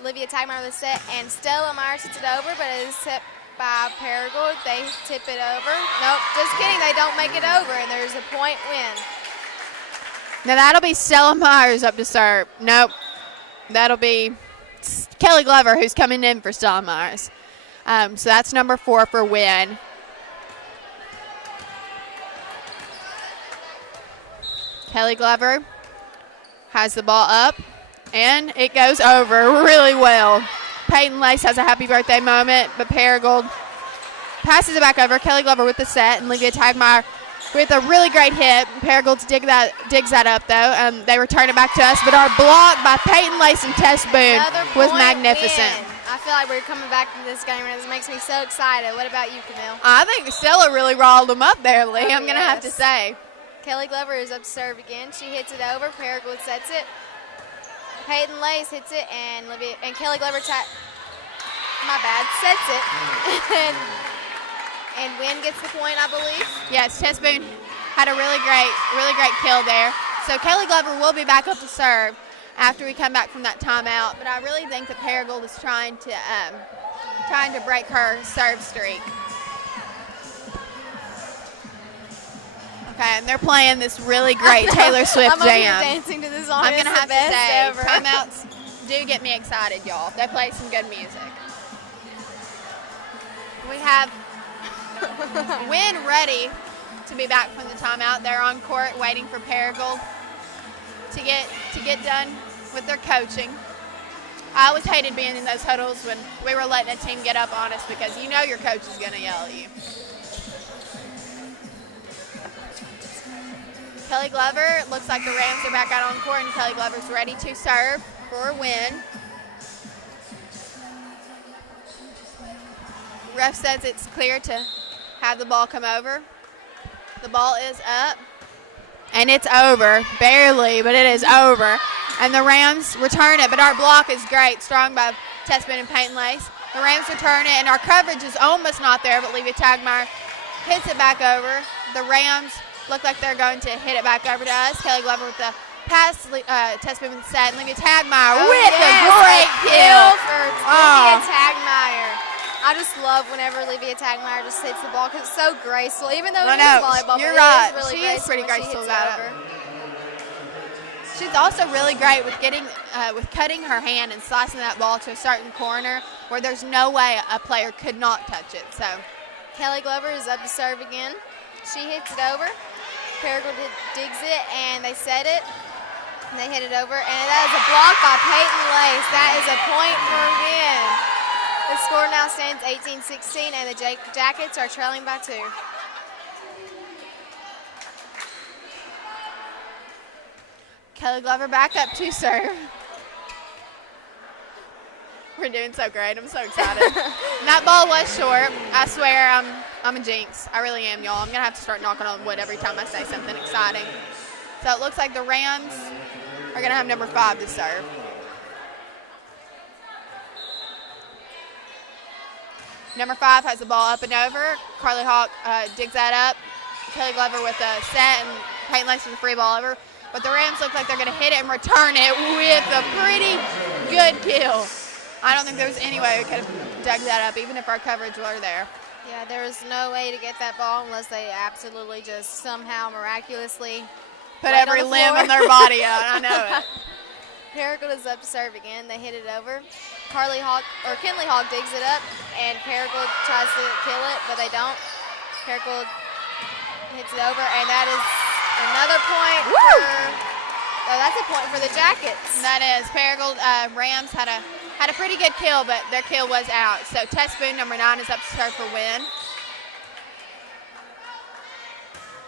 Olivia Tagmeyer on the set, and Stella Myers hits it over, but it is tipped by Paragould. They tip it over. Nope, just kidding. They don't make it over, and there's a point win. Now that'll be Stella Myers up to serve. Nope, that'll be Kelly Glover, who's coming in for Stella Myers. So that's number 4 for Wynne. Kelly Glover has the ball up, and it goes over really well. Peyton Lace has a happy birthday moment, but Paragould passes it back over. Kelly Glover with the set, and Olivia Tagmeyer with a really great hit. Paragould digs that up, though. They return it back to us, but our block by Peyton Lace and Tess Boone was magnificent. Win. I feel like we're coming back to this game, and it makes me so excited. What about you, Camille? I think Stella really rawled them up there, Lee. I'm going to have to say. Kelly Glover is up to serve again. She hits it over. Paragould sets it. Peyton Lace hits it, and Kelly Glover sets it. and Wynne gets the point, I believe. Yes, Tess Boone had a really great kill there. So Kelly Glover will be back up to serve after we come back from that timeout. But I really think that Paragould is trying to break her serve streak. Okay, and they're playing this really great Taylor Swift I'm over here jam. dancing to this song. I'm going to have to say, ever. timeouts do get me excited, y'all. They play some good music. We have Wynne ready to be back from the timeout. They're on court waiting for Paragould to get done with their coaching. I always hated being in those huddles when we were letting a team get up on us because you know your coach is going to yell at you. Kelly Glover, looks like the Rams are back out on court, and Kelly Glover's ready to serve for a win. Ref says it's clear to have the ball come over. The ball is up, and it's over. Barely, but it is over. And the Rams return it, but our block is great, strong by Tess Boone and Peyton Lace. The Rams return it, and our coverage is almost not there, but Olivia Tagmeyer hits it back over. The Rams look like they're going to hit it back over to us. Kelly Glover with the pass, Tess Boone with the set, and Olivia Tagmeyer with a great kill for Olivia Tagmeyer. I just love whenever Olivia Tagmeyer just hits the ball because it's so graceful. Even though it is volleyball, you're but right. it is really She is pretty graceful about it. over. She's also really great with with cutting her hand and slicing that ball to a certain corner where there's no way a player could not touch it. So Kelly Glover is up to serve again. She hits it over. Paragould digs it, and they set it. And they hit it over, and that is a block by Peyton Lace. That is a point for Wynne. The score now stands 18-16, and the Jackets are trailing by 2. Kelly Glover back up to serve. We're doing so great. I'm so excited. And that ball was short. I swear I'm a jinx. I really am, y'all. I'm going to have to start knocking on wood every time I say something exciting. So it looks like the Rams are going to have number 5 to serve. Number 5 has the ball up and over. Carly Hawk digs that up. Kelly Glover with a set, and Peyton Lace with a free ball over. But the Rams look like they're going to hit it and return it with a pretty good kill. I don't think there was any way we could have dug that up, even if our coverage were there. Yeah, there was no way to get that ball unless they absolutely just somehow miraculously Put laid every on the limb floor. on their body out. I know it. Paragould is up to serve again. They hit it over. Kinley Hawk digs it up, and Paragould tries to kill it, but they don't. Paragould hits it over, and that is another point that's a point for the Jackets. That is. Paragould Rams had a pretty good kill, but their kill was out. So Tess Boone, number 9, is up to serve for Wynne.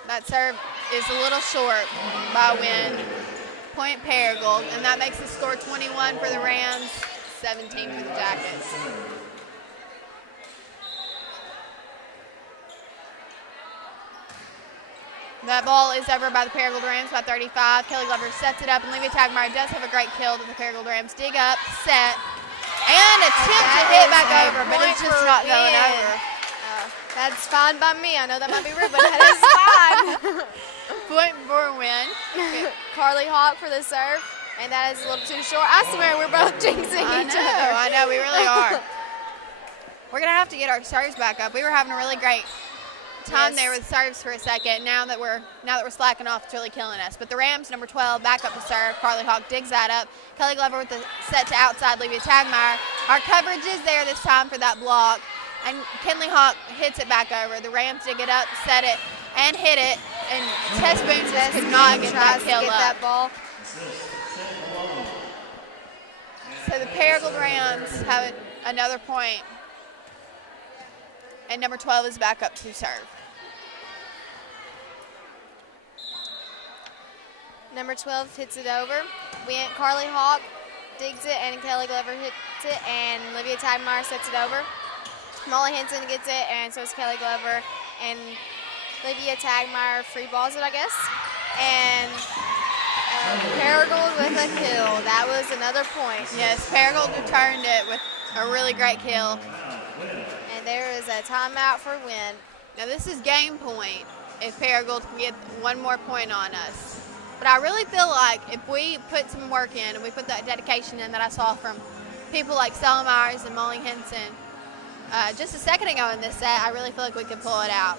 That serve is a little short by Wynne. Point Paragould, and that makes the score 21 for the Rams, 17 for the Jackets. That ball is over by the Paragould Rams by 35. Kelly Glover sets it up, and Olivia Tagmeyer does have a great kill that the Paragould Rams dig up, set, and attempt to hit back over, but it's just not going over. That's fine by me. I know that might be rude, but that is fine. Point for Wynne. Kinley Hawk for the serve, and that is a little too short. I swear we're both jinxing each other. I know, we really are. We're going to have to get our serves back up. We were having a really great time there with serves for a second. Now that we're slacking off, it's really killing us. But the Rams, number 12, back up to serve. Kinley Hawk digs that up. Kelly Glover with the set to outside, Olivia Tagmeyer. Our coverage is there this time for that block. And Kinley Hawk hits it back over. The Rams dig it up, set it, and hit it. And Tess Boone just could not get that kill up. That ball. So the Paragould Rams have another point. And number 12 is back up to serve. Number 12 hits it over. Kinley Hawk digs it, and Kelly Glover hits it, and Olivia Tagmeyer sets it over. Molly Henson gets it, and so is Kelly Glover, and Olivia Tagmeyer free balls it, I guess. And Paragould with a kill. That was another point. Yes, Paragould returned it with a really great kill. And there is a timeout for Wynne. Now this is game point if Paragould can get one more point on us. But I really feel like if we put some work in and we put that dedication in that I saw from people like Stella Myers and Molly Henson just a second ago in this set, I really feel like we could pull it out.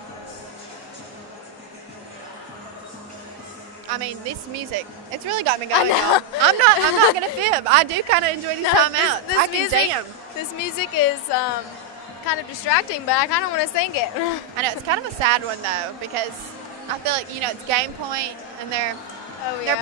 I mean, this music, it's really got me going, y'all. I'm not gonna fib. I do kind of enjoy these timeouts. I can jam. This music is kind of distracting, but I kind of want to sing it. I know, it's kind of a sad one though, because I feel like, it's game point, and they're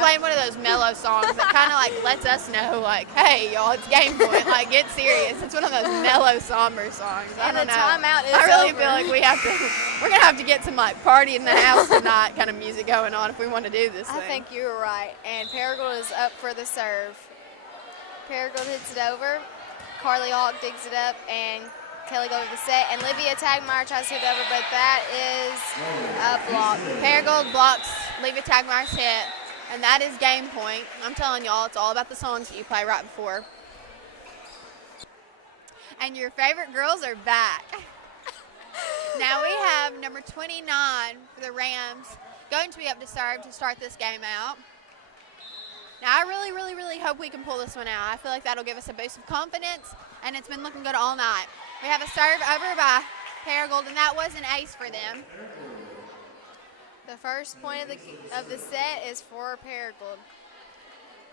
playing one of those mellow songs that kind of like lets us know, like, hey, y'all, it's game point. Like, get serious. It's one of those mellow, somber songs. I don't know. Timeout is I really over. feel like we're gonna have to get some like party in the house tonight kind of music going on if we want to do this thing. I think you were right. And Paragould is up for the serve. Paragould hits it over. Kinley Hawk digs it up, and Kelly Glover the set, and Olivia Tagmeyer tries to hit it over, but that is a block. Paragould blocks Olivia Tagmeyer's hit. And that is game point. I'm telling y'all, it's all about the songs that you play right before. And your favorite girls are back. Now we have number 29 for the Rams going to be up to serve to start this game out. Now I really, really, really hope we can pull this one out. I feel like that'll give us a boost of confidence, and it's been looking good all night. We have a serve over by Paragould, and that was an ace for them. The first point of the set is for Paragould.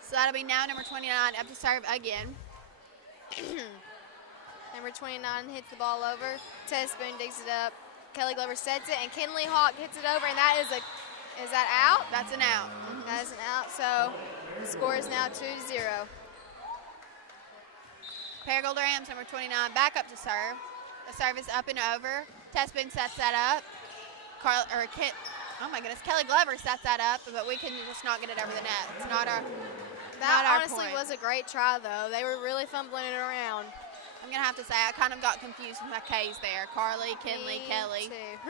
So that'll be now number 29 up to serve again. Number 29 hits the ball over. Tess Boone digs it up. Kelly Glover sets it, and Kinley Hawk hits it over, and that is that out? That's an out. That is an out, so the score is now 2-0. Paragould Rams, number 29, back up to serve. The serve is up and over. Tess Boone sets that up. Kelly Glover sets that up, but we can just not get it over the net. It's not our That not honestly our point. was a gregreat try, though. They were really fumbling it around. I'm going to have to say I kind of got confused with my K's there. Carly, Kinley, Kelly. Too.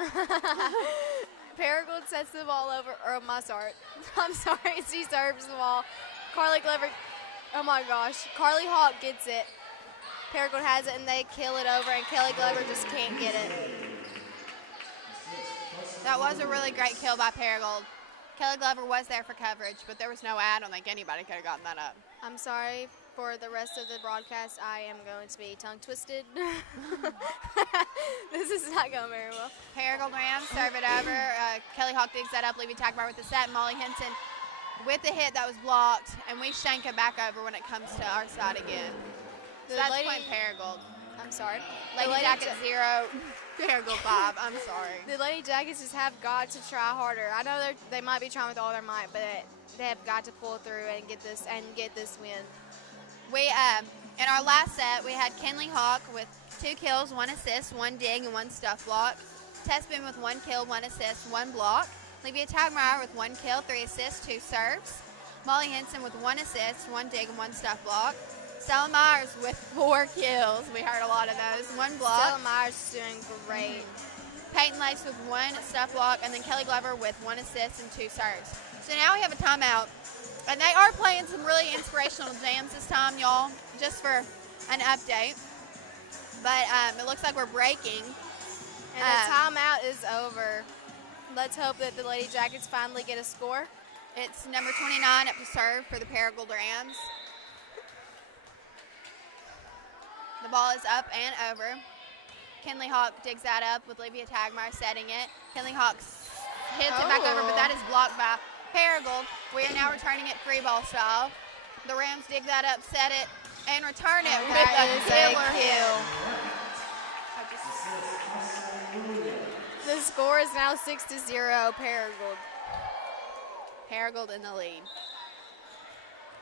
Paragould sets the ball over. I'm sorry. She serves the ball. Kinley Glover. Oh, my gosh. Kinley Hawk gets it. Paragould has it, and they kill it over, and Kelly Glover just can't get it. That was a really great kill by Paragould. Kelly Glover was there for coverage, but there was no ad. I don't think anybody could have gotten that up. I'm sorry for the rest of the broadcast. I am going to be tongue-twisted. This is not going very well. Paragould Rams serve it over. Kelly Hawk digs that up, leaving Tagmeyer with the set. Molly Henson with the hit that was blocked, and we shank it back over when it comes to our side again. So The that's lady- point Paragould. I'm sorry. Lady Jacket 0, Paragould 5. I'm sorry. The Lady Jackets just have got to try harder. I know they might be trying with all their might, but they have got to pull through and get this win. We in our last set, we had Kinley Hawk with 2 kills, 1 assist, 1 dig, and 1 stuff block. Tess Boone with 1 kill, 1 assist, 1 block. Olivia Tagmeyer with 1 kill, 3 assists, 2 serves. Molly Henson with 1 assist, 1 dig, and 1 stuff block. Stella Myers with 4 kills. We heard a lot of those. 1 block. Stella Myers doing great. Peyton Lace with 1 stuff block, and then Kelly Glover with 1 assist and 2 serves. So now we have a timeout. And they are playing some really inspirational jams this time, y'all, just for an update. But it looks like we're breaking. And the timeout is over. Let's hope that the Lady Jackets finally get a score. It's number 29 up to serve for the Paragould Rams. The ball is up and over. Kinley Hawk digs that up with Olivia Tagmeyer setting it. Kinley Hawk hits it back over, but that is blocked by Paragould. We are now returning it free ball style. The Rams dig that up, set it, and return it with a killer kill. hit. The score is now 6-0, Paragould. Paragould in the lead.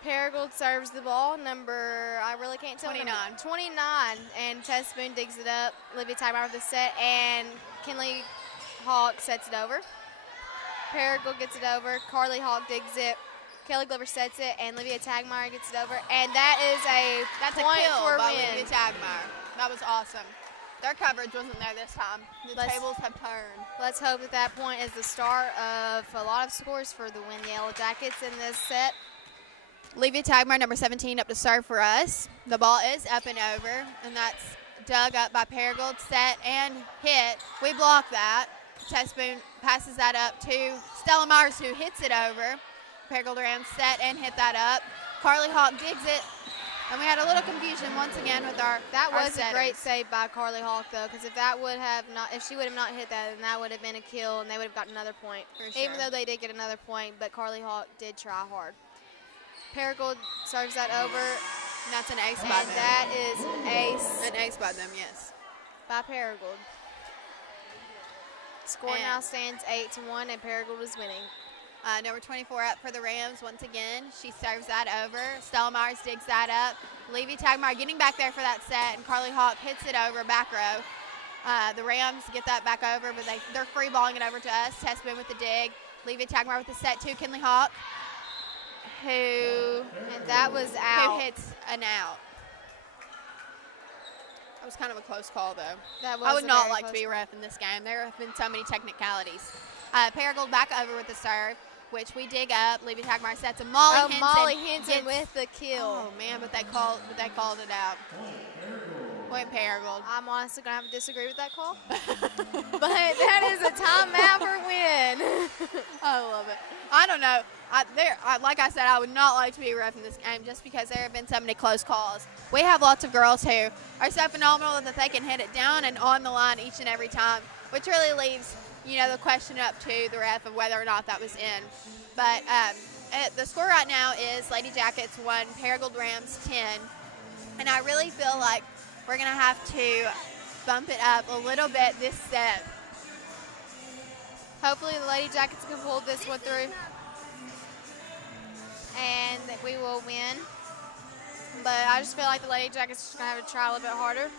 Paragould serves the ball, number, I really can't tell. 29. 29, and Tess Boone digs it up. Olivia Tagmeyer with the set, and Kinley Hawk sets it over. Paragould gets it over. Carly Hawk digs it. Kelly Glover sets it, and Olivia Tagmeyer gets it over. And that is That's point a kill for by Wynne. Olivia Tagmeyer. That was awesome. Their coverage wasn't there this time. The tables have turned. Let's hope that that point is the start of a lot of scores for the Wynne Yellow Jackets in this set. Olivia Tagmeyer, number 17, up to serve for us. The ball is up and over, and that's dug up by Paragould, set and hit. We block that. Tess Boone passes that up to Stella Myers, who hits it over. Paragould Rams set and hit that up. Carly Hawk digs it, and we had a little confusion once again with our That our was setters. a great save by Carly Hawk, though, because if she would have not hit that, then that would have been a kill, and they would have gotten another point. For sure. Even though they did get another point, but Carly Hawk did try hard. Paragould serves that over, And that's an ace and by them. that is an ace An ace by them, yes. by Paragould. Score And- now stands 8-1, and Paragould is winning. Number 24 up for the Rams once again. She serves that over. Stella Myers digs that up. Olivia Tagmeyer getting back there for that set, and Carly Hawk hits it over back row. The Rams get that back over, but they're free balling it over to us. Tess Boone with the dig. Olivia Tagmeyer with the set to Kinley Hawk, who That was out. hits an out. That was kind of a close call, though. That was I would a not very like to close be a ref in this game. There have been so many technicalities. Paragould back over with the serve, which we dig up. Olivia Tagmeyer sets a Molly Henson. Molly Henson gets- with the kill. Oh man, but they called it out. Point Paragould. I'm honestly going to have to disagree with that call. But that is a timeout for Wynne. I love it. I don't know. Like I said, I would not like to be a ref in this game just because there have been so many close calls. We have lots of girls who are so phenomenal that they can hit it down and on the line each and every time, which really leaves, the question up to the ref of whether or not that was in. But the score right now is Lady Jackets 1, Paragould Rams 10. And I really feel like we're going to have to bump it up a little bit this set. Hopefully the Lady Jackets can pull this one through. And that we will win. But I just feel like the Lady Jackets are just going to have to try a little bit harder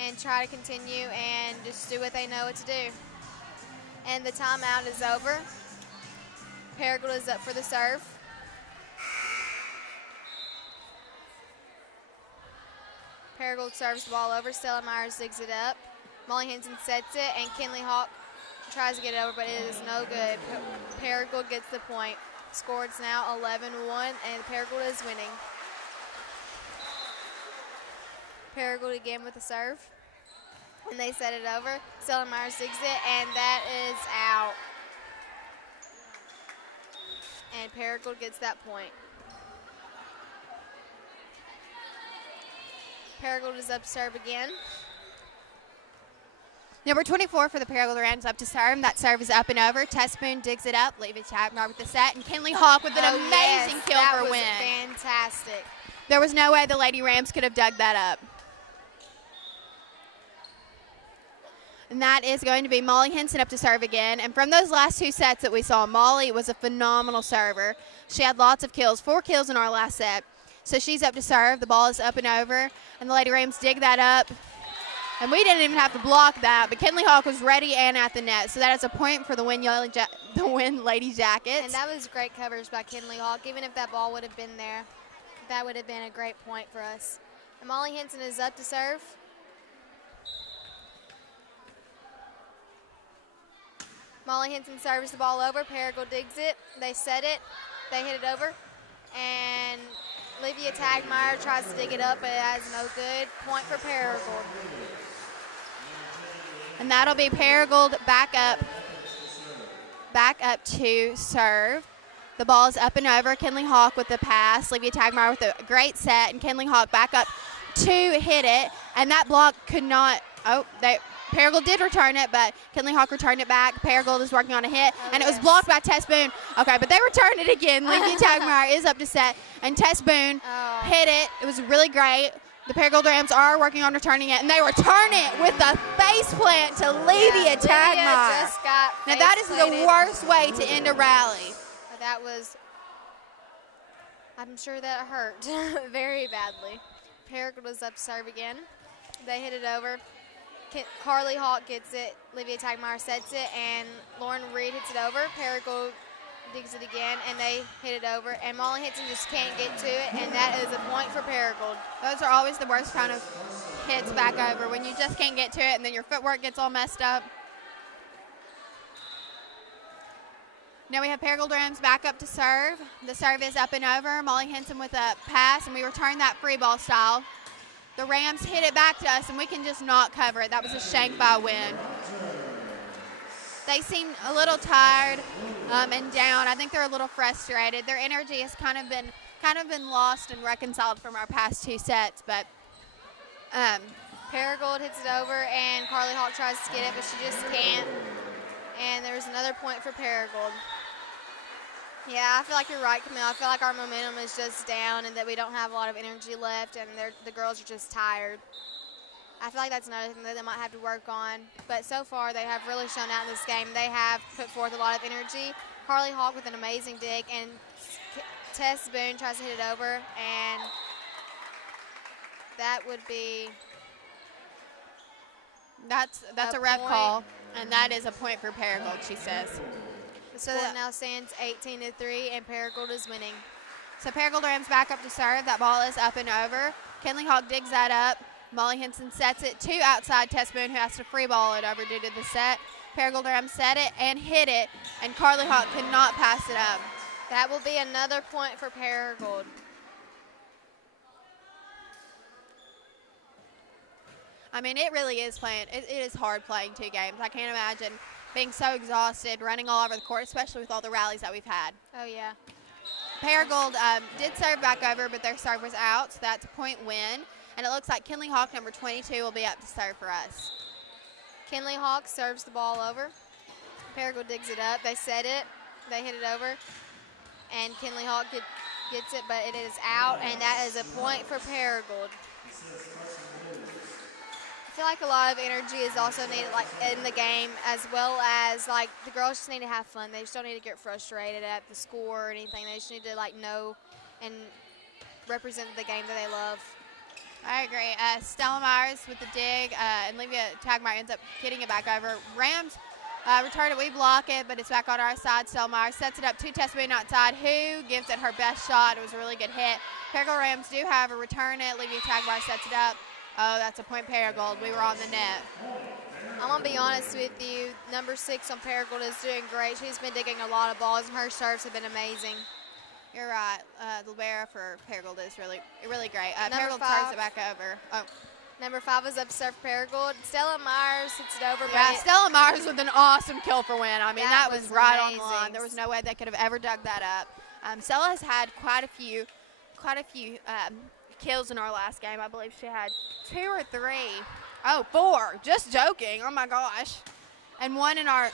and try to continue and just do what they know what to do. And the timeout is over. Paragould is up for the serve. Paragould serves the ball over. Stella Myers digs it up. Molly Henson sets it, and Kinley Hawk tries to get it over, but it is no good. Paragould gets the point. Score's now 11-1, and Paragould is winning. Paragould again with the serve, and they set it over. Stella Myers digs it, and that is out. And Paragould gets that point. Paragould is up to serve again. Number 24 for the Paragould Rams up to serve. That serve is up and over. Tess Boone digs it up. Leave it to Agmar with the set. And Kinley Hawk with an amazing kill for Wynne. That was fantastic. There was no way the Lady Rams could have dug that up. And that is going to be Molly Henson up to serve again. And from those last 2 sets that we saw, Molly was a phenomenal server. She had lots of kills, 4 kills in our last set. So she's up to serve. The ball is up and over. And the Lady Rams dig that up. And we didn't even have to block that, but Kinley Hawk was ready and at the net. So that is a point for the Wynne Lady Jackets. And that was great coverage by Kinley Hawk. Even if that ball would have been there, that would have been a great point for us. And Molly Henson is up to serve. Molly Henson serves the ball over. Paragould digs it. They set it. They hit it over. And Olivia Tagmeyer tries to dig it up, but it has no good. Point for Paragould. And that'll be Paragould back up to serve. The ball is up and over. Kinley Hawk with the pass. Olivia Tagmeyer with a great set, and Kinley Hawk back up to hit it. And that block could not. Paragould did return it, but Kinley Hawk returned it back. Paragould is working on a hit, and it was blocked by Tess Boone. Okay, but they returned it again. Olivia Tagmeyer is up to set, and Tess Boone hit it. It was really great. The Paragould Rams are working on returning it, and they return it with a face plant to Olivia Tagmeyer. Now that is the worst way to end a rally. That was, I'm sure that hurt very badly. Paragould was up to serve again. They hit it over. Carly Hawk gets it. Olivia Tagmeyer sets it, and Lauren Reed hits it over. Paragould digs it again, and they hit it over. And Molly Henson just can't get to it, and that is a point for Paragould. Those are always the worst kind of hits back over, when you just can't get to it, and then your footwork gets all messed up. Now we have Paragould Rams back up to serve. The serve is up and over. Molly Henson with a pass, and we return that free ball style. The Rams hit it back to us, and we can just not cover it. That was a shank by Wynne. They seem a little tired and down. I think they're a little frustrated. Their energy has kind of been lost and reconciled from our past 2 sets. But Paragould hits it over, and Carly Hawk tries to get it, but she just can't. And there's another point for Paragould. Yeah, I feel like you're right, Camille. I feel like our momentum is just down, and that we don't have a lot of energy left, and the girls are just tired. I feel like that's another thing that they might have to work on. But so far, they have really shown out in this game. They have put forth a lot of energy. Carly Hawk with an amazing dig, and Tess Boone tries to hit it over, and that would be that's a ref call, and that is a point for Paragould, she says. So that now stands 18-3, and Paragould is winning. So Paragould Rams back up to serve. That ball is up and over. Kinley Hawk digs that up. Molly Henson sets it to outside Tess Boone, who has to free ball it over due to the set. Paragould Rams set it and hit it, and Carly Hawk could not pass it up. That will be another point for Paragould. I mean, it really is it is hard playing 2 games. I can't imagine being so exhausted, running all over the court, especially with all the rallies that we've had. Oh, yeah. Paragould did serve back over, but their serve was out, so that's a point win. And it looks like Kinley Hawk, number 22, will be up to serve for us. Kinley Hawk serves the ball over. Paragould digs it up. They set it. They hit it over. And Kinley Hawk gets it, but it is out, and that is a point for Paragould. I feel like a lot of energy is also needed, like, in the game, as well as, like, the girls just need to have fun. They just don't need to get frustrated at the score or anything. They just need to, like, know and represent the game that they love. I agree. Stella Myers with the dig, and Olivia Tagmeyer ends up getting it back over. Rams return it. We block it, but it's back on our side. Stella Myers sets it up to Tess Boone outside, who gives it her best shot. It was a really good hit. Paragould Rams do, however, return it. Olivia Tagmeyer sets it up. Oh, that's a point Paragould. We were on the net. I'm going to be honest with you. Number 6 on Paragould is doing great. She's been digging a lot of balls, and her serves have been amazing. You're right. The libero for Paragould is really great. Number Paragould 5. serves it back over. Oh. Number 5 is up to serve Paragould. Stella Myers hits it over. Yeah, Stella Myers with an awesome kill for Wynne. I mean, that was right on the line. There was no way they could have ever dug that up. Stella has had quite a few kills in our last game. I believe she had 2 or 3. Oh, 4. Just joking. Oh my gosh. And one in our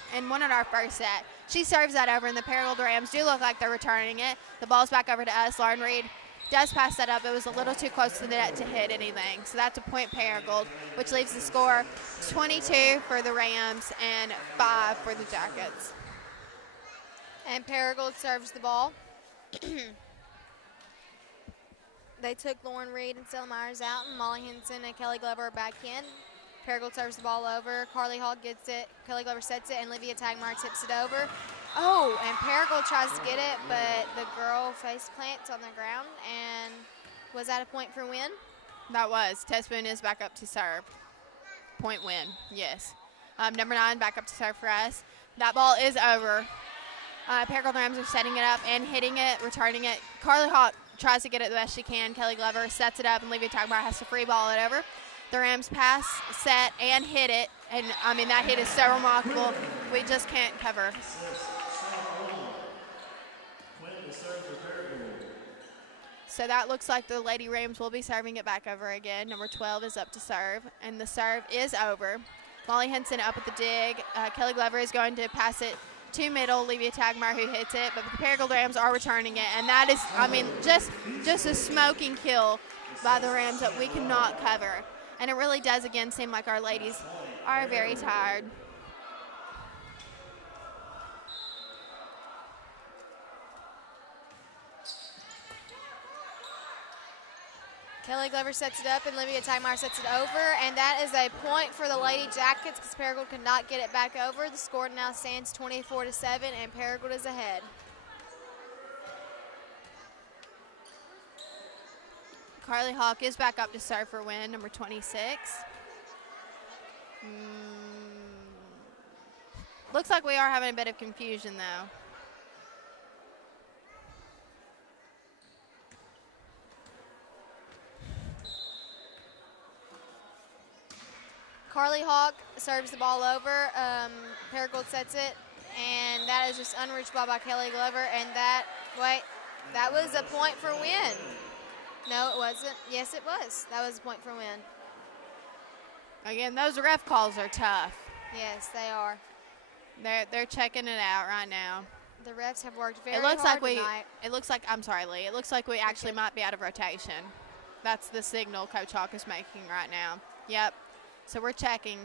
first set. She serves that over, and the Paragould Rams do look like they're returning it. The ball's back over to us. Lauren Reed does pass that up. It was a little too close to the net to hit anything. So that's a point Paragould, which leaves the score 22 for the Rams and 5 for the Jackets. And Paragould serves the ball. They took Lauren Reed and Stella Myers out, and Molly Henson and Kelly Glover are back in. Paragould serves the ball over. Carly Hall gets it. Kelly Glover sets it, and Olivia Tagmeyer tips it over. Oh, and Paragould tries to get it, but the girl face plants on the ground. And was that a point for Wynne? That was. Tess Boone is back up to serve. Point Wynne, yes. Number 9 back up to serve for us. That ball is over. Paragould Rams are setting it up and hitting it, returning it. Carly Hawk tries to get it the best she can. Kelly Glover sets it up, and Olivia Tagmeyer has to free ball it over. The Rams pass, set, and hit it. And, I mean, that hit is so remarkable. We just can't cover. So that looks like the Lady Rams will be serving it back over again. Number 12 is up to serve, and the serve is over. Molly Henson up at the dig. Kelly Glover is going to pass it to middle. Olivia Tagmeyer who hits it, but the Paragould Rams are returning it. And that is, I mean, just a smoking kill by the Rams that we cannot cover. And it really does, again, seem like our ladies are very tired. Kelly Glover sets it up, and Olivia Tagmeyer sets it over, and that is a point for the Lady Jackets because Paragould could not get it back over. The score now stands 24-7, and Paragould is ahead. Carly Hawk is back up to serve for Wynne, number 26. Looks like we are having a bit of confusion, though. Carly Hawk serves the ball over. Paragould sets it, and that is just unreached ball by Kelly Glover. And that was a point for Wynne. No, it wasn't. Yes, it was. That was a point for Wynne. Again, those ref calls are tough. Yes, they are. They're checking it out right now. The refs have worked very hard tonight. It looks like, I'm sorry, Lee. It looks like we actually might be out of rotation. That's the signal Coach Hawk is making right now. Yep. So we're checking.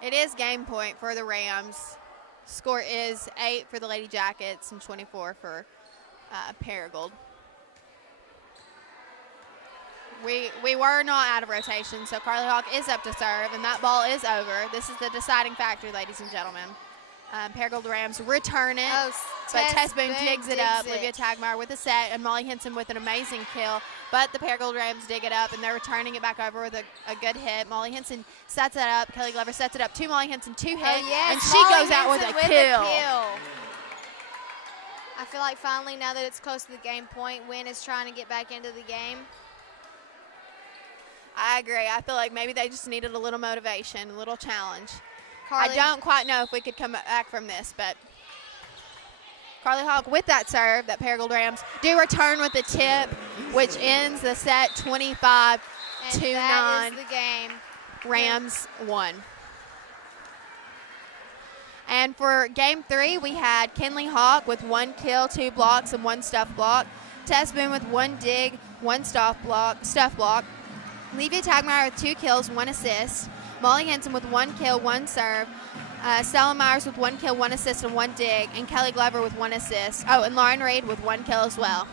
It is game point for the Rams. Score is 8 for the Lady Jackets and 24 for Paragould. We were not out of rotation, so Carly Hawk is up to serve, and that ball is over. This is the deciding factor, ladies and gentlemen. Paragould Rams return it, but Tess Boone digs it up. Olivia Tagmeyer with a set, and Molly Henson with an amazing kill. But the Paragould Rams dig it up, and they're returning it back over with a good hit. Molly Henson sets it up. Kelly Glover sets it up to Molly Henson, 2 hits, and she Molly goes out with Henson a kill. I feel like finally, now that it's close to the game point, Wynne is trying to get back into the game. I agree. I feel like maybe they just needed a little motivation, a little challenge. I don't quite know if we could come back from this, but Carly Hawk with that serve that Paragould Rams do return with a tip, which ends the set 25-9. That is the game. Rams won. And for game 3, we had Kinley Hawk with 1 kill, 2 blocks, and 1 stuff block. Tess Boone with 1 dig, 1 stuff block. Olivia Tagmeyer with 2 kills, 1 assist. Molly Henson with 1 kill, 1 serve. Stella Myers with 1 kill, 1 assist, and 1 dig. And Kelly Glover with 1 assist. Oh, and Lauren Reed with 1 kill as well.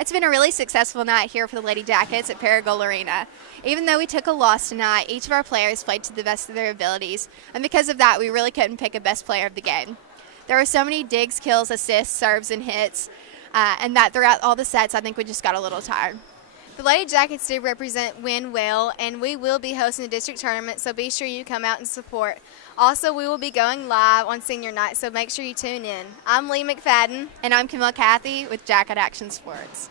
It's been a really successful night here for the Lady Jackets at Paragould Arena. Even though we took a loss tonight, each of our players played to the best of their abilities. And because of that, we really couldn't pick a best player of the game. There were so many digs, kills, assists, serves, and hits. And that throughout all the sets, I think we just got a little tired. The Lady Jackets do represent Wynne well, and we will be hosting the district tournament, so be sure you come out and support. Also, we will be going live on senior night, so make sure you tune in. I'm Lee McFadden. And I'm Camille Cathey with Jacket Action Sports.